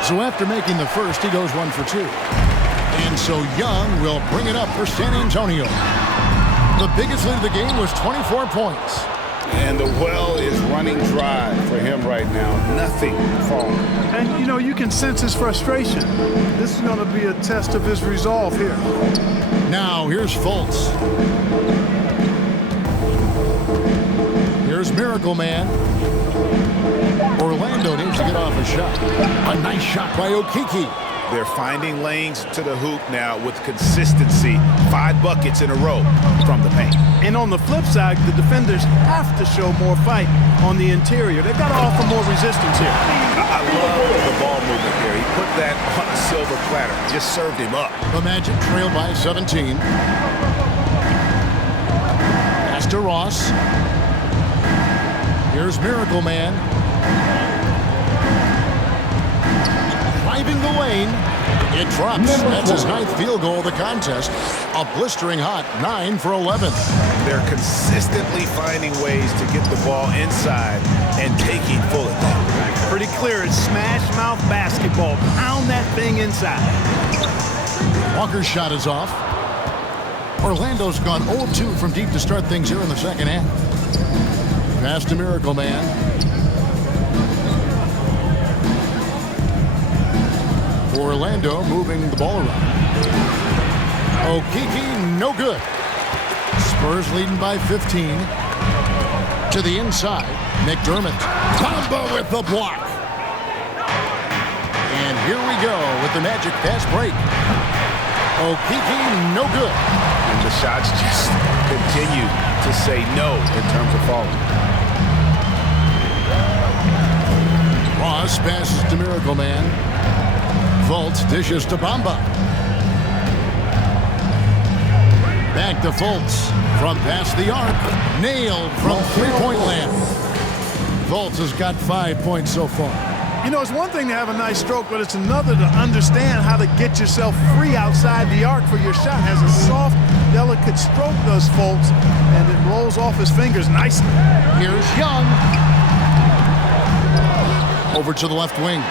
So after making the first, he goes 1 for 2. And so Young will bring it up for San Antonio. The biggest lead of the game was 24 points. And the well is running dry for him right now. Nothing falling. And, you know, you can sense his frustration. This is going to be a test of his resolve here. Now, here's Fultz. Here's Miracle Man. Orlando needs to get off a shot. A nice shot by Okeke. They're finding lanes to the hoop now with consistency. 5 buckets in a row from the paint. And on the flip side, the defenders have to show more fight on the interior. They've got to offer more resistance here. I love the ball movement here. He put that on a silver platter. Just served him up. The Magic trail by 17. Pass to Ross. Here's Miracle Man. Driving the lane. It drops. That's his 9th field goal of the contest. A blistering hot 9 for 11. They're consistently finding ways to get the ball inside and taking full of that. Pretty clear. It's smash mouth basketball. Pound that thing inside. Walker's shot is off. Orlando's gone 0-2 from deep to start things here in the second half. Pass to Miracle Man. Orlando moving the ball around. Okeke, no good. Spurs leading by 15. To the inside, McDermott. Bamba with the block. And here we go with the Magic fast break. Okeke, no good. And the shots just continue to say no in terms of falling. Ross passes to Miracle Man. Fultz dishes to Bamba. Back to Fultz. From past the arc. Nailed from 3-point land. Fultz has got 5 points so far. You know, it's one thing to have a nice stroke, but it's another to understand how to get yourself free outside the arc for your shot. Has a soft, delicate stroke, does Fultz, and it rolls off his fingers nicely. Here's Young. Over to the left wing.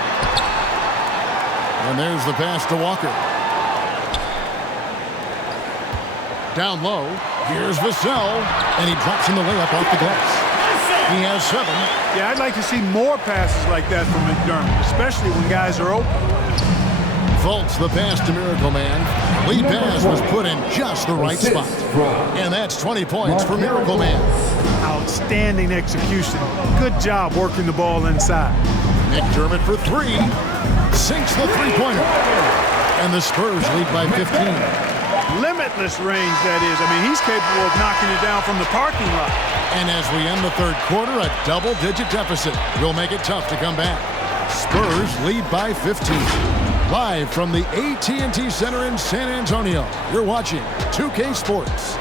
And there's the pass to Walker. Down low. Here's Vassell. And he drops in the layup off the glass. He has 7. Yeah, I'd like to see more passes like that from McDermott, especially when guys are open. Fultz, the pass to Miracle Man. Lead pass was put in just the right spot. And that's 20 points for Miracle Man. Outstanding execution. Good job working the ball inside. McDermott for 3. Sinks the three-pointer. And the Spurs lead by 15. Limitless range, that is. I mean, he's capable of knocking it down from the parking lot. And as we end the third quarter, a double-digit deficit will make it tough to come back. Spurs lead by 15. Live from the AT&T Center in San Antonio, you're watching 2K Sports.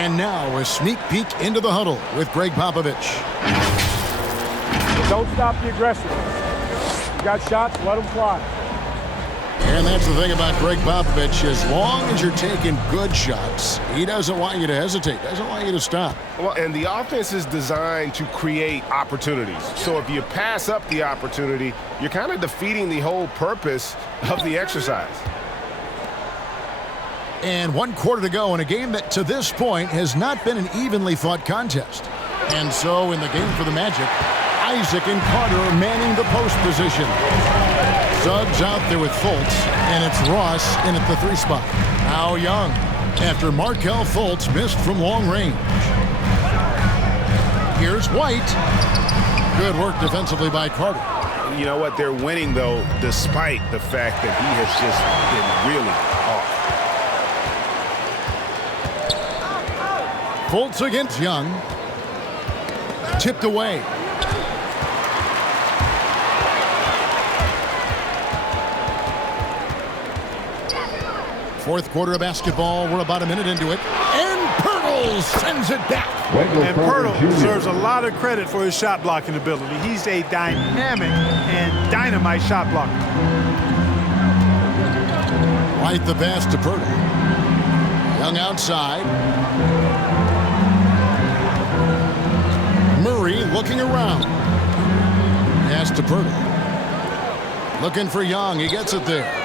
And now a sneak peek into the huddle with Greg Popovich. Don't stop the aggression. You got shots, let them fly. And that's the thing about Greg Popovich. As long as you're taking good shots, he doesn't want you to hesitate, doesn't want you to stop. Well, and the offense is designed to create opportunities. So if you pass up the opportunity, you're kind of defeating the whole purpose of the exercise. And 1 quarter to go in a game that to this point has not been an evenly fought contest. And so in the game for the Magic, Isaac and Carter manning the post position. Suggs out there with Fultz, and it's Ross in at the 3 spot. Now Young, after Markelle Fultz missed from long range. Here's White. Good work defensively by Carter. You know what? They're winning, though, despite the fact that he has just been really off. Fultz against Young. Tipped away. Fourth quarter of basketball. We're about a minute into it. And Pirtle sends it back. And Pirtle deserves a lot of credit for his shot blocking ability. He's a dynamic and dynamite shot blocker. Right the pass to Pirtle. Young outside. Murray looking around. Pass to Pirtle. Looking for Young. He gets it there.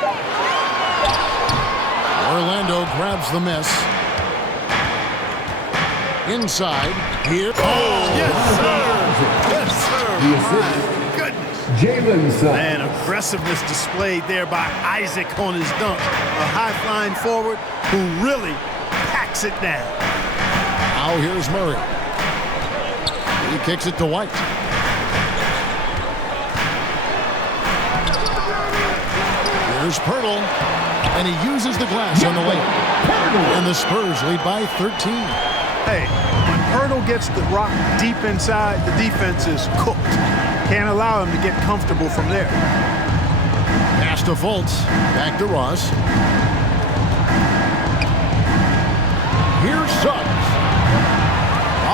Orlando grabs the miss. Inside. Here. Oh, yes, sir. Yes, sir. My goodness. Jalen Suggs. And aggressiveness displayed there by Isaac on his dunk. A high-flying forward who really packs it down. Now here's Murray. He kicks it to White. Here's Pirtle. And he uses the glass on the layup. And the Spurs lead by 13. Hey, when Pirtle gets the rock deep inside, the defense is cooked. Can't allow him to get comfortable from there. Pass to Fultz. Back to Ross. Here's Suggs.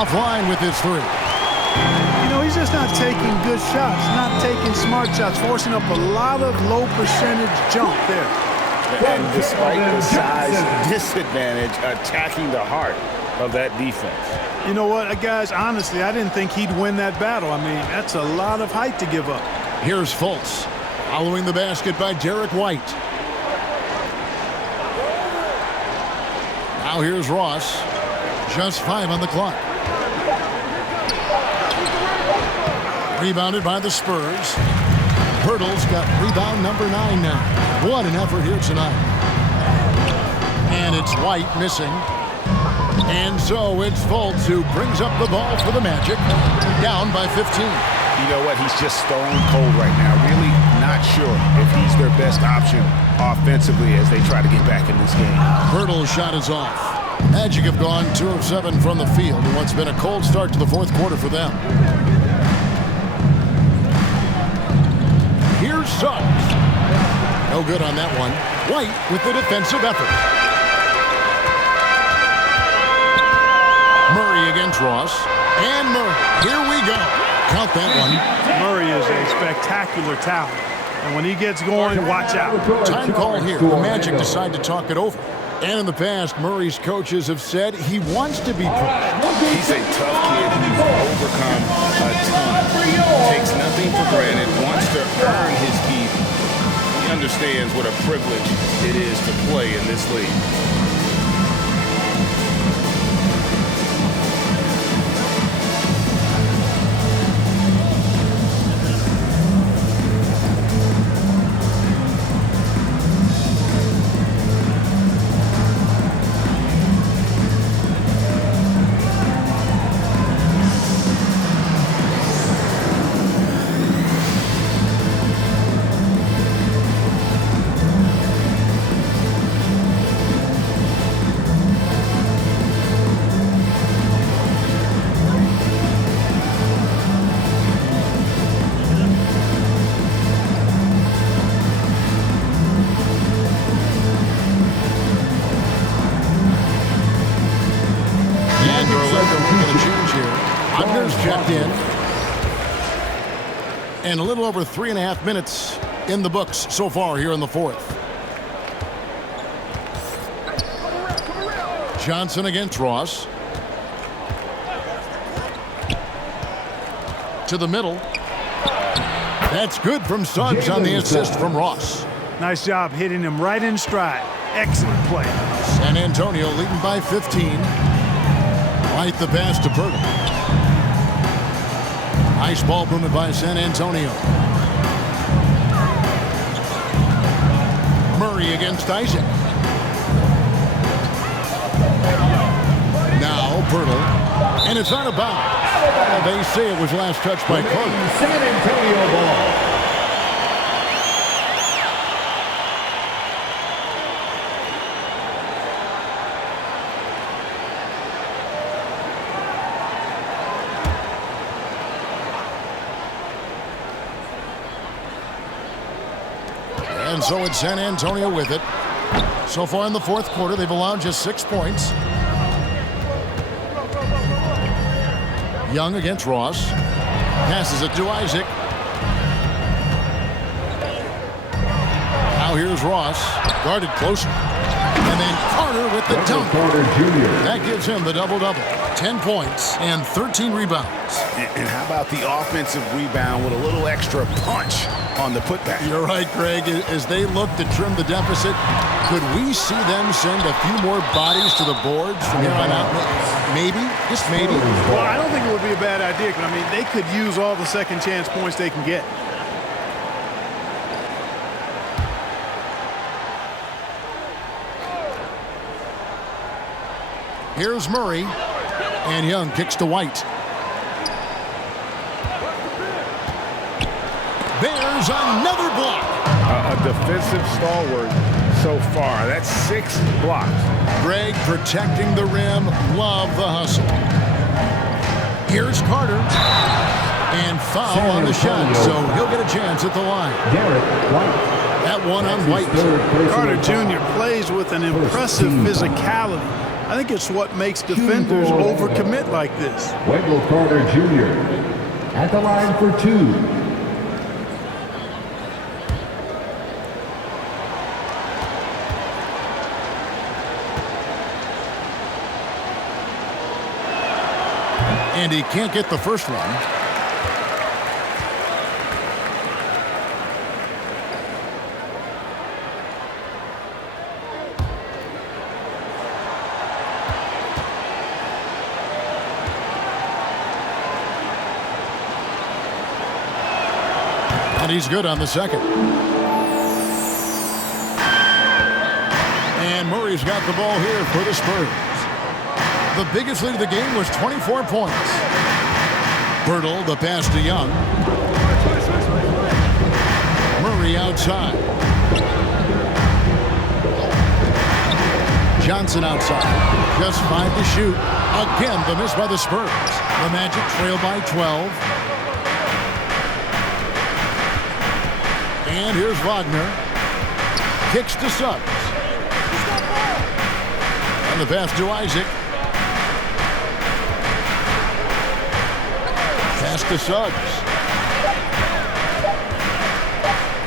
Offline with his 3. You know, he's just not taking good shots, not taking smart shots, forcing up a lot of low percentage jump there. And despite the size disadvantage, attacking the heart of that defense. You know what, guys, honestly, I didn't think he'd win that battle. I mean, that's a lot of height to give up. Here's Fultz. Following the basket by Derek White. Now here's Ross. Just 5 on the clock. Rebounded by the Spurs. Pirtle's got rebound number 9 now. What an effort here tonight. And it's White missing. And so it's Fultz who brings up the ball for the Magic. Down by 15. You know what? He's just stone cold right now. Really not sure if he's their best option offensively as they try to get back in this game. Pirtle's shot is off. Magic have gone 2 of 7 from the field in what's been a cold start to the 4th quarter for them. Here's Suggs. No good on that one. White with the defensive effort. Murray against Ross. And Murray. Here we go. Count that one. Murray is a spectacular talent. And when he gets going, watch out. Time call here. The Magic decide to talk it over. And in the past, Murray's coaches have said he wants to be pushed. He's a tough kid who's overcome a ton. Takes nothing for granted, wants to earn his keep. He understands what a privilege it is to play in this league. checked in. And a little over 3.5 minutes in the books so far here in the fourth. Johnson against Ross. To the middle. That's good from Suggs on the assist from Ross. Nice job hitting him right in stride. Excellent play. San Antonio leading by 15. Right the pass to Burton. Nice ball movement by San Antonio. Murray against Isaac. Now Pirtle. And it's out of bounds. They say it was last touched by Carter. San Antonio ball. And so it's San Antonio with it. So far in the fourth quarter, they've allowed just 6 points. Young against Ross. Passes it to Isaac. Now here's Ross. Guarded closer. And then Carter with the dunk. That gives him the double-double. 10 points and 13 rebounds. And how about the offensive rebound with a little extra punch on the putback? You're right, Greg. As they look to trim the deficit, could we see them send a few more bodies to the boards from here on out? Maybe, just maybe. Well, I don't think it would be a bad idea, because, I mean, they could use all the second chance points they can get. Here's Murray, and Young kicks to White. There's another block. A defensive stalwart so far. That's 6 blocks. Greg protecting the rim. Love the hustle. Here's Carter. And foul on the shot, so he'll get a chance at the line. That one on White. Carter Jr. plays with an impressive physicality. I think it's what makes defenders overcommit like this. Wendell Carter Jr. at the line for 2. And he can't get the first one. And he's good on the second. And Murray's got the ball here for the Spurs. The biggest lead of the game was 24 points. Pirtle, the pass to Young. Murray outside. Johnson outside. Just 5 to shoot. Again, the miss by the Spurs. The Magic trail by 12. And here's Wagner. Kicks to Suggs. And the pass to Isaac. Pass to Suggs.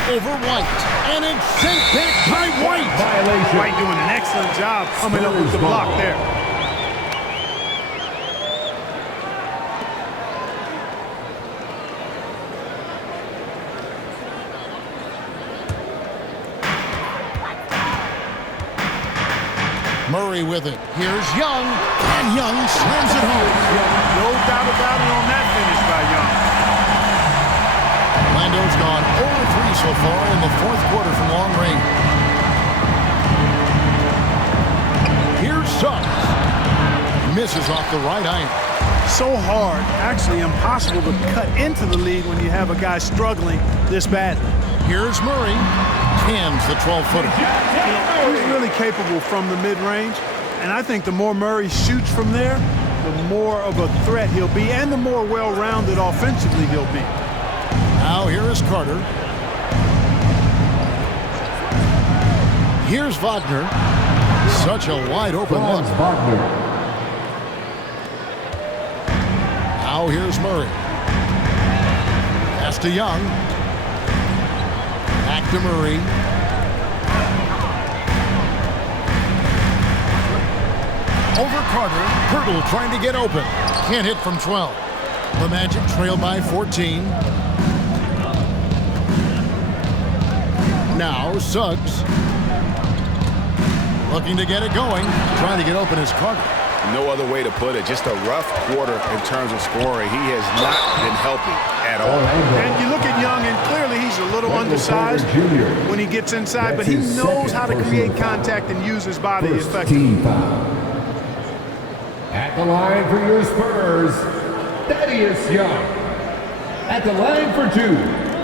Over White. And it's sent back by White. Violation. White doing an excellent job coming up with the block there. Murray with it. Here's Young. And Young slams it home. No doubt about it on that finish by Young. Orlando's gone 0-3 so far in the fourth quarter from long range. Here's Suggs. Misses off the right iron. So hard, actually impossible to cut into the lead when you have a guy struggling this badly. Here's Murray. Cans the 12-footer. He's really capable from the mid-range, and I think the more Murray shoots from there, the more of a threat he'll be, and the more well-rounded offensively he'll be. Now here is Carter. Here's Wagner. Such a wide open look. Now Now here's Murray. Pass to Young. Back to Murray. Over Carter. Pirtle trying to get open. Can't hit from 12. The Magic trail by 14. Now Suggs. Looking to get it going. Trying to get open is Carter. No other way to put it. Just a rough quarter in terms of scoring. He has not been helping at all. And you look at Young, and clearly he's a little undersized when he gets inside, but he knows how to create contact and use his body effectively. At the line for your Spurs, Thaddeus Young. At the line for 2.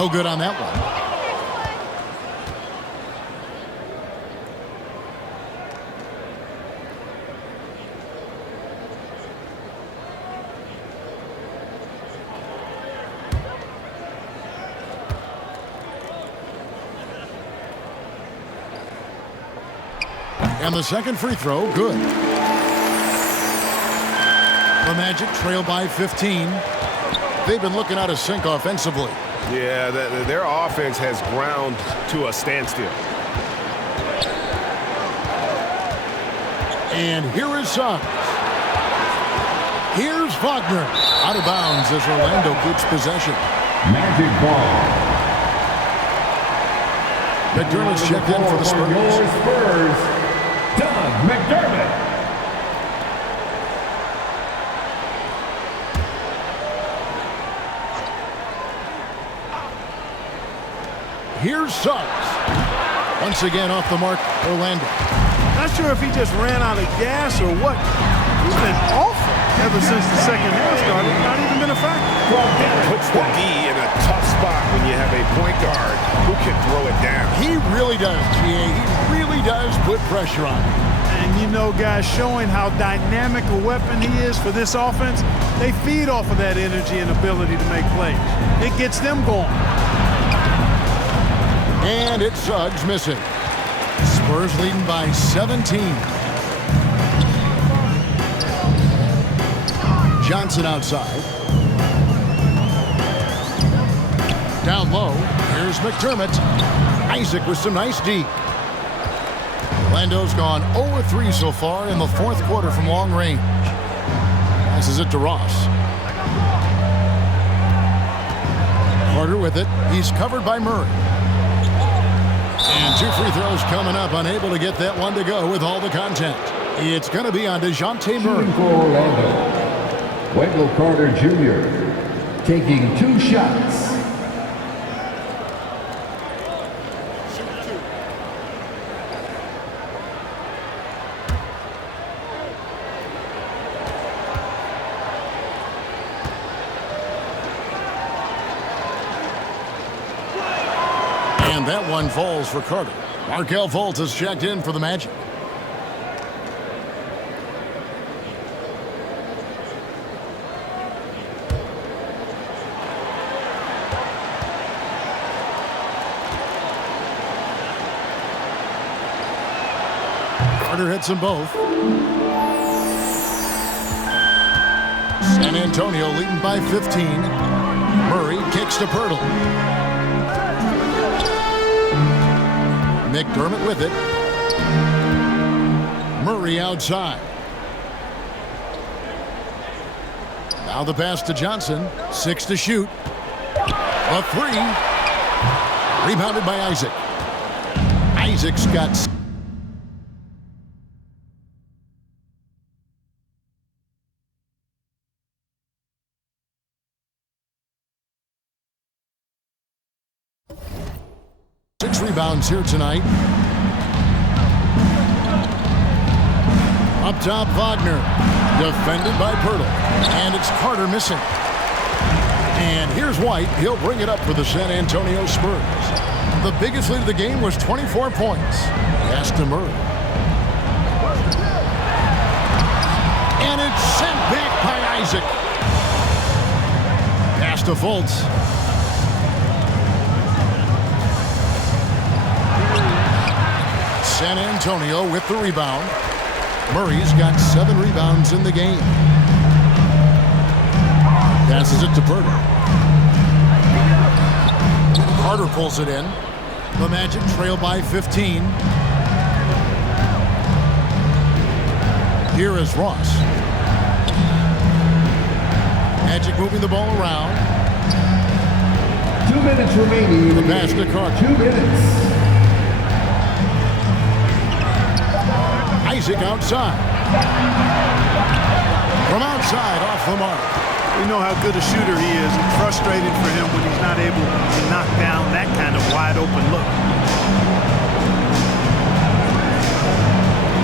No good on that one. And the second free throw, good. The Magic trail by 15. They've been looking out of sync offensively. Yeah, their offense has ground to a standstill. And here is Suggs. Here's Wagner. Out of bounds as Orlando keeps possession. Magic ball. McDermott's checked in for the Spurs. Your Spurs, Doug McDermott. Here's Suggs. Once again off the mark, Orlando. Not sure if he just ran out of gas or what. He's been awful ever since the second half started. Not even been a factor. It puts the D in a tough spot when you have a point guard who can throw it down. He really does, GA. He really does put pressure on him. And you know, guys, showing how dynamic a weapon he is for this offense, they feed off of that energy and ability to make plays. It gets them going. And it's Suggs missing. Spurs leading by 17. Johnson outside. Down low, here's McDermott. Isaac with some nice D. Orlando's gone 0-3 so far in the fourth quarter from long range. Passes it to Ross. Carter with it. He's covered by Murray. And 2 free throws coming up, unable to get that one to go with all the content. It's going to be on DeJounte Murray. For Orlando, Wendell Carter Jr. taking 2 shots. And that one falls for Carter. Markelle Fultz has checked in for the Magic. Carter hits them both. San Antonio leading by 15. Murray kicks to Pirtle. McDermott with it. Murray outside. Now the pass to Johnson. 6 to shoot. A 3. Rebounded by Isaac. Isaac's got 6 rebounds here tonight. Up top, Wagner. Defended by Pirtle. And it's Carter missing. And here's White. He'll bring it up for the San Antonio Spurs. The biggest lead of the game was 24 points. Pass to Murray. And it's sent back by Isaac. Pass to Fultz. San Antonio with the rebound. Murray's got 7 rebounds in the game. Passes it to Burton. Carter pulls it in. The Magic trail by 15. Here is Ross. Magic moving the ball around. 2 minutes remaining. The pass to Carter. 2 minutes. Isaac outside. From outside, off the mark. We know how good a shooter he is. It's frustrating for him when he's not able to knock down that kind of wide open look.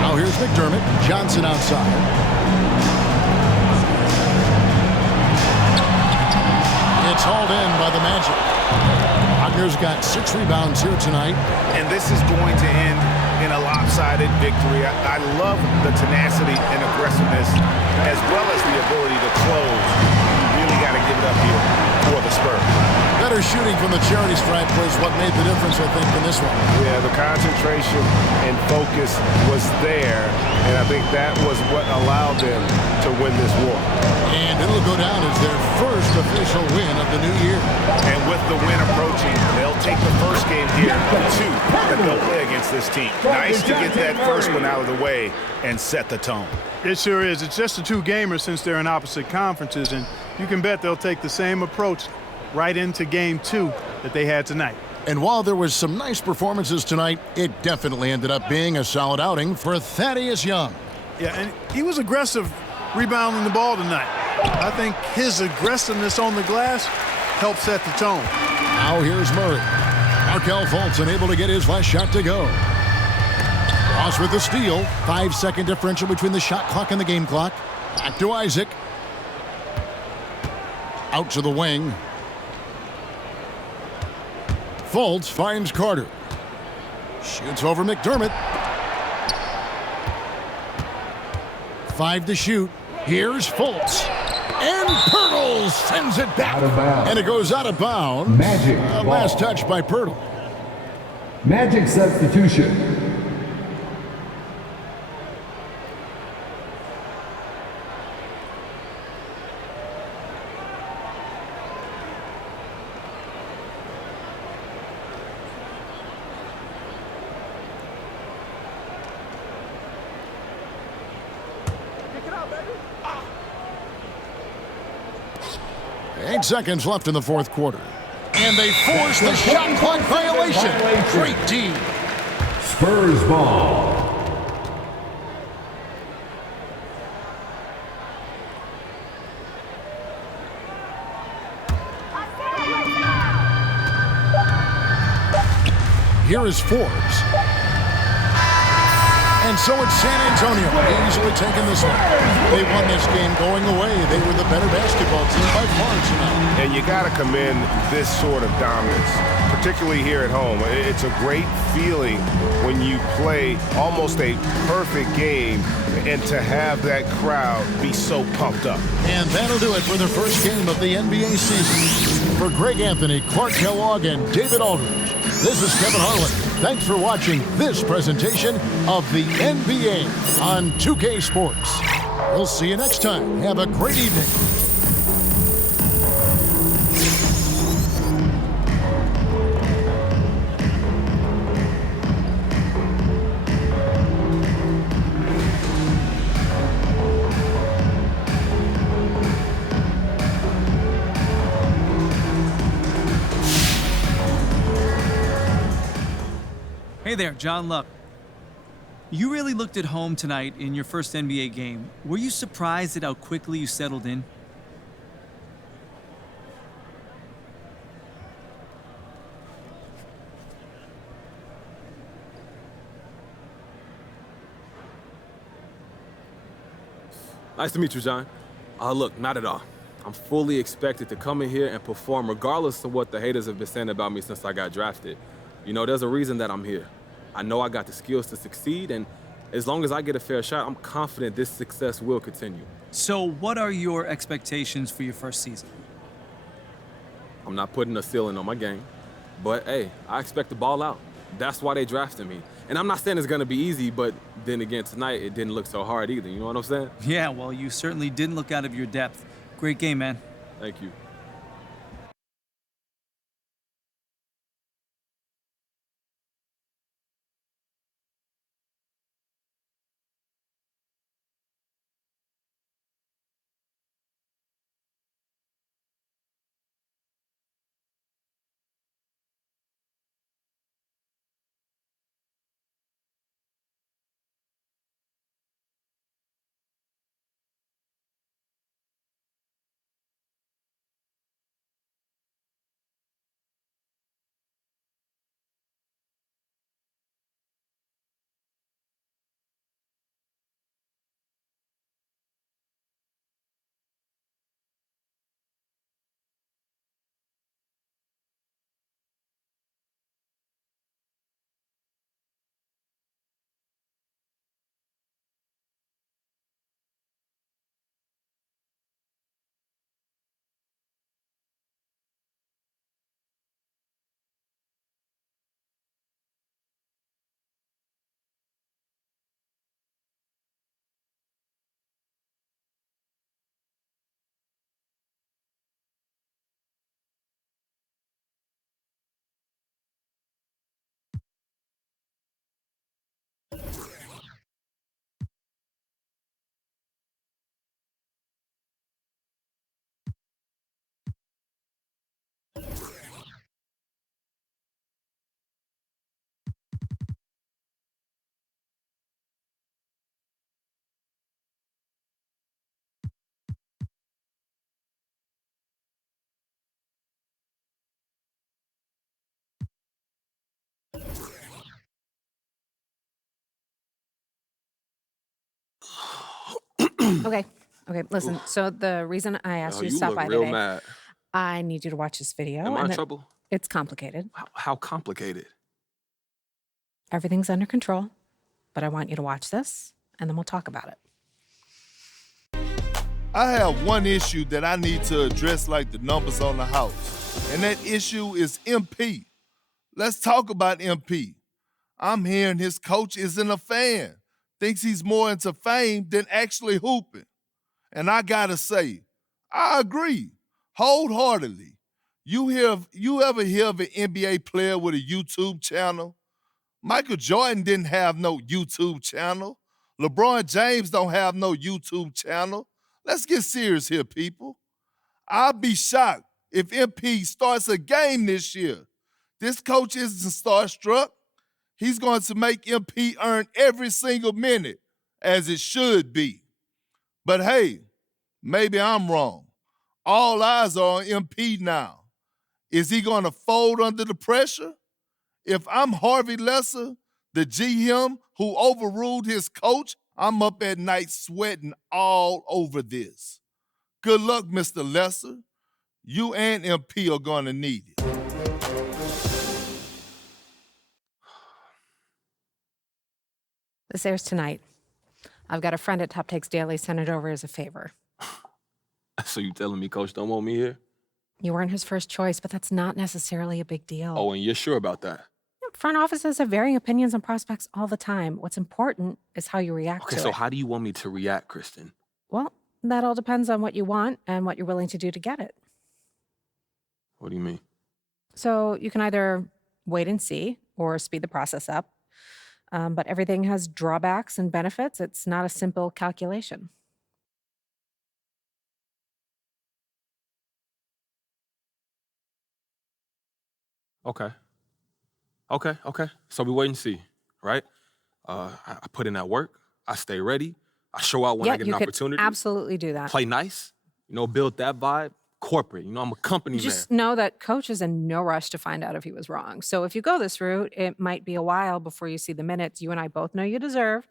Now here's McDermott. Johnson outside. It's hauled in by the Magic. Wagner's got 6 rebounds here tonight. And this is going to end in a lopsided victory. I love the tenacity and aggressiveness as well as the ability to close. You really got to give it up here for the Spurs. Better shooting from the charity stripe was what made the difference, I think, in this one. Yeah, the concentration and focus was there, and I think that was what allowed them to win this war. And it'll go down as their first official win of the new year. And with the win approaching, they'll take the first game here of 2 that they'll play against this team. Nice to get that first one out of the way and set the tone. It sure is. It's just a 2-gamer since they're in opposite conferences, and you can bet they'll take the same approach right into game 2 that they had tonight. And while there was some nice performances tonight, it definitely ended up being a solid outing for Thaddeus Young. Yeah, and he was aggressive rebounding the ball tonight. I think his aggressiveness on the glass helped set the tone. Now here's Murray. Markelle Fultz unable to get his last shot to go. Ross with the steal. 5-second differential between the shot clock and the game clock. Back to Isaac. Out to the wing. Fultz finds Carter. Shoots over McDermott. 5 to shoot. Here's Fultz. And Pirtle sends it back. And it goes out of bounds. Magic. Last touch by Pirtle. Magic substitution. Eight seconds left in the fourth quarter. And they force the shot clock violation. Great D. Spurs ball. Here is Forbes. And so it's San Antonio easily taking this one. They won this game going away. They were the better basketball team by far tonight. And you got to commend this sort of dominance, particularly here at home. It's a great feeling when you play almost a perfect game and to have that crowd be so pumped up. And that'll do it for the first game of the NBA season. For Greg Anthony, Clark Kellogg, and David Aldridge, this is Kevin Harlan. Thanks for watching this presentation of the NBA on 2K Sports. We'll see you next time. Have a great evening. Hey there, John Luck. You really looked at home tonight in your first NBA game. Were you surprised at how quickly you settled in? Nice to meet you, John. Look, not at all. I'm fully expected to come in here and perform regardless of what the haters have been saying about me since I got drafted. You know, there's a reason that I'm here. I know I got the skills to succeed, and as long as I get a fair shot, I'm confident this success will continue. So what are your expectations for your first season? I'm not putting a ceiling on my game. But, hey, I expect to ball out. That's why they drafted me. And I'm not saying it's going to be easy, but then again, tonight, it didn't look so hard either. You know what I'm saying? Yeah, well, you certainly didn't look out of your depth. Great game, man. Thank you. Okay, listen. So the reason I asked you to You stop look by real today, mad. I need you to watch this video. Am I and in then- trouble? It's complicated. How complicated? Everything's under control, but I want you to watch this, and then we'll talk about it. I have one issue that I need to address like the numbers on the house, and that issue is MP. Let's talk about MP. I'm hearing his coach isn't a fan, thinks he's more into fame than actually hooping. And I gotta say, I agree wholeheartedly. You ever hear of an NBA player with a YouTube channel? Michael Jordan didn't have no YouTube channel. LeBron James don't have no YouTube channel. Let's get serious here, people. I'll be shocked if MP starts a game this year. This coach isn't starstruck. He's going to make MP earn every single minute, as it should be. But hey, maybe I'm wrong. All eyes are on MP now. Is he going to fold under the pressure? If I'm Harvey Lesser, the GM who overruled his coach, I'm up at night sweating all over this. Good luck, Mr. Lesser. You and MP are going to need it. This airs tonight. I've got a friend at Top Takes Daily send it over as a favor. So you telling me Coach don't want me here? You weren't his first choice, but that's not necessarily a big deal. Oh, and you're sure about that? Front offices have varying opinions on prospects all the time. What's important is how you react Okay, to so it. how do you want me to react, Kristen? Well, that all depends on what you want and what you're willing to do to get it. What do you mean? So you can either wait and see or speed the process up. But everything has drawbacks and benefits. It's not a simple calculation. Okay. So we wait and see, right? I put in that work. I stay ready. I show out when I get you an could opportunity. absolutely do that. Play nice, build that vibe. Corporate, I'm a company Just man. know that Coach is in no rush to find out if he was wrong. So if you go this route, it might be a while before you see the minutes you and I both know you deserve.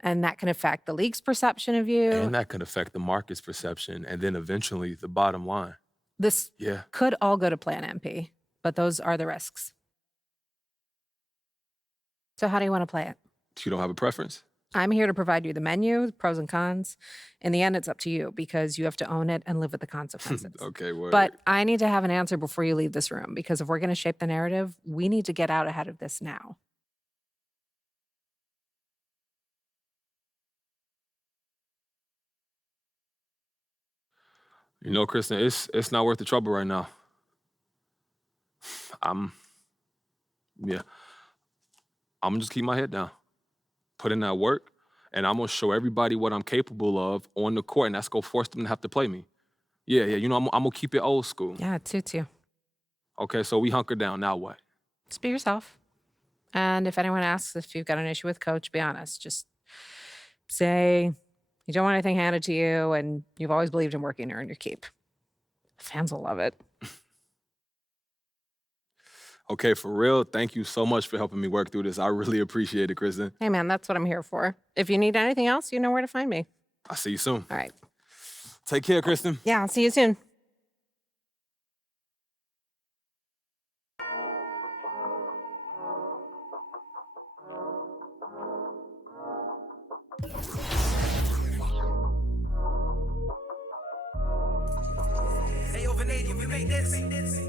And that can affect the league's perception of you. And that could affect the market's perception and then eventually the bottom line. This Yeah. could all go to plan MP, but those are the risks. So how do you want to play it? You don't have a preference? I'm here to provide you the menu, the pros and cons. In the end, it's up to you because you have to own it and live with the consequences. Okay, word. But I need to have an answer before you leave this room because if we're going to shape the narrative, we need to get out ahead of this now. You know, Kristen, it's not worth the trouble right now. I'm gonna just keep my head down, put in that work, and I'm gonna show everybody what I'm capable of on the court, and that's gonna force them to have to play me. Yeah, you know, I'm gonna keep it old school. Yeah, it suits you. Okay, so we hunker down. Now what? Just be yourself. And if anyone asks if you've got an issue with Coach, be honest. Just say you don't want anything handed to you and you've always believed in working to earn your keep. Fans will love it. Okay, for real, thank you so much for helping me work through this. I really appreciate it, Kristen. Hey, man, that's what I'm here for. If you need anything else, you know where to find me. I'll see you soon. All right. Take care, Kristen. Yeah, I'll see you soon. Hey, over 80, we make this.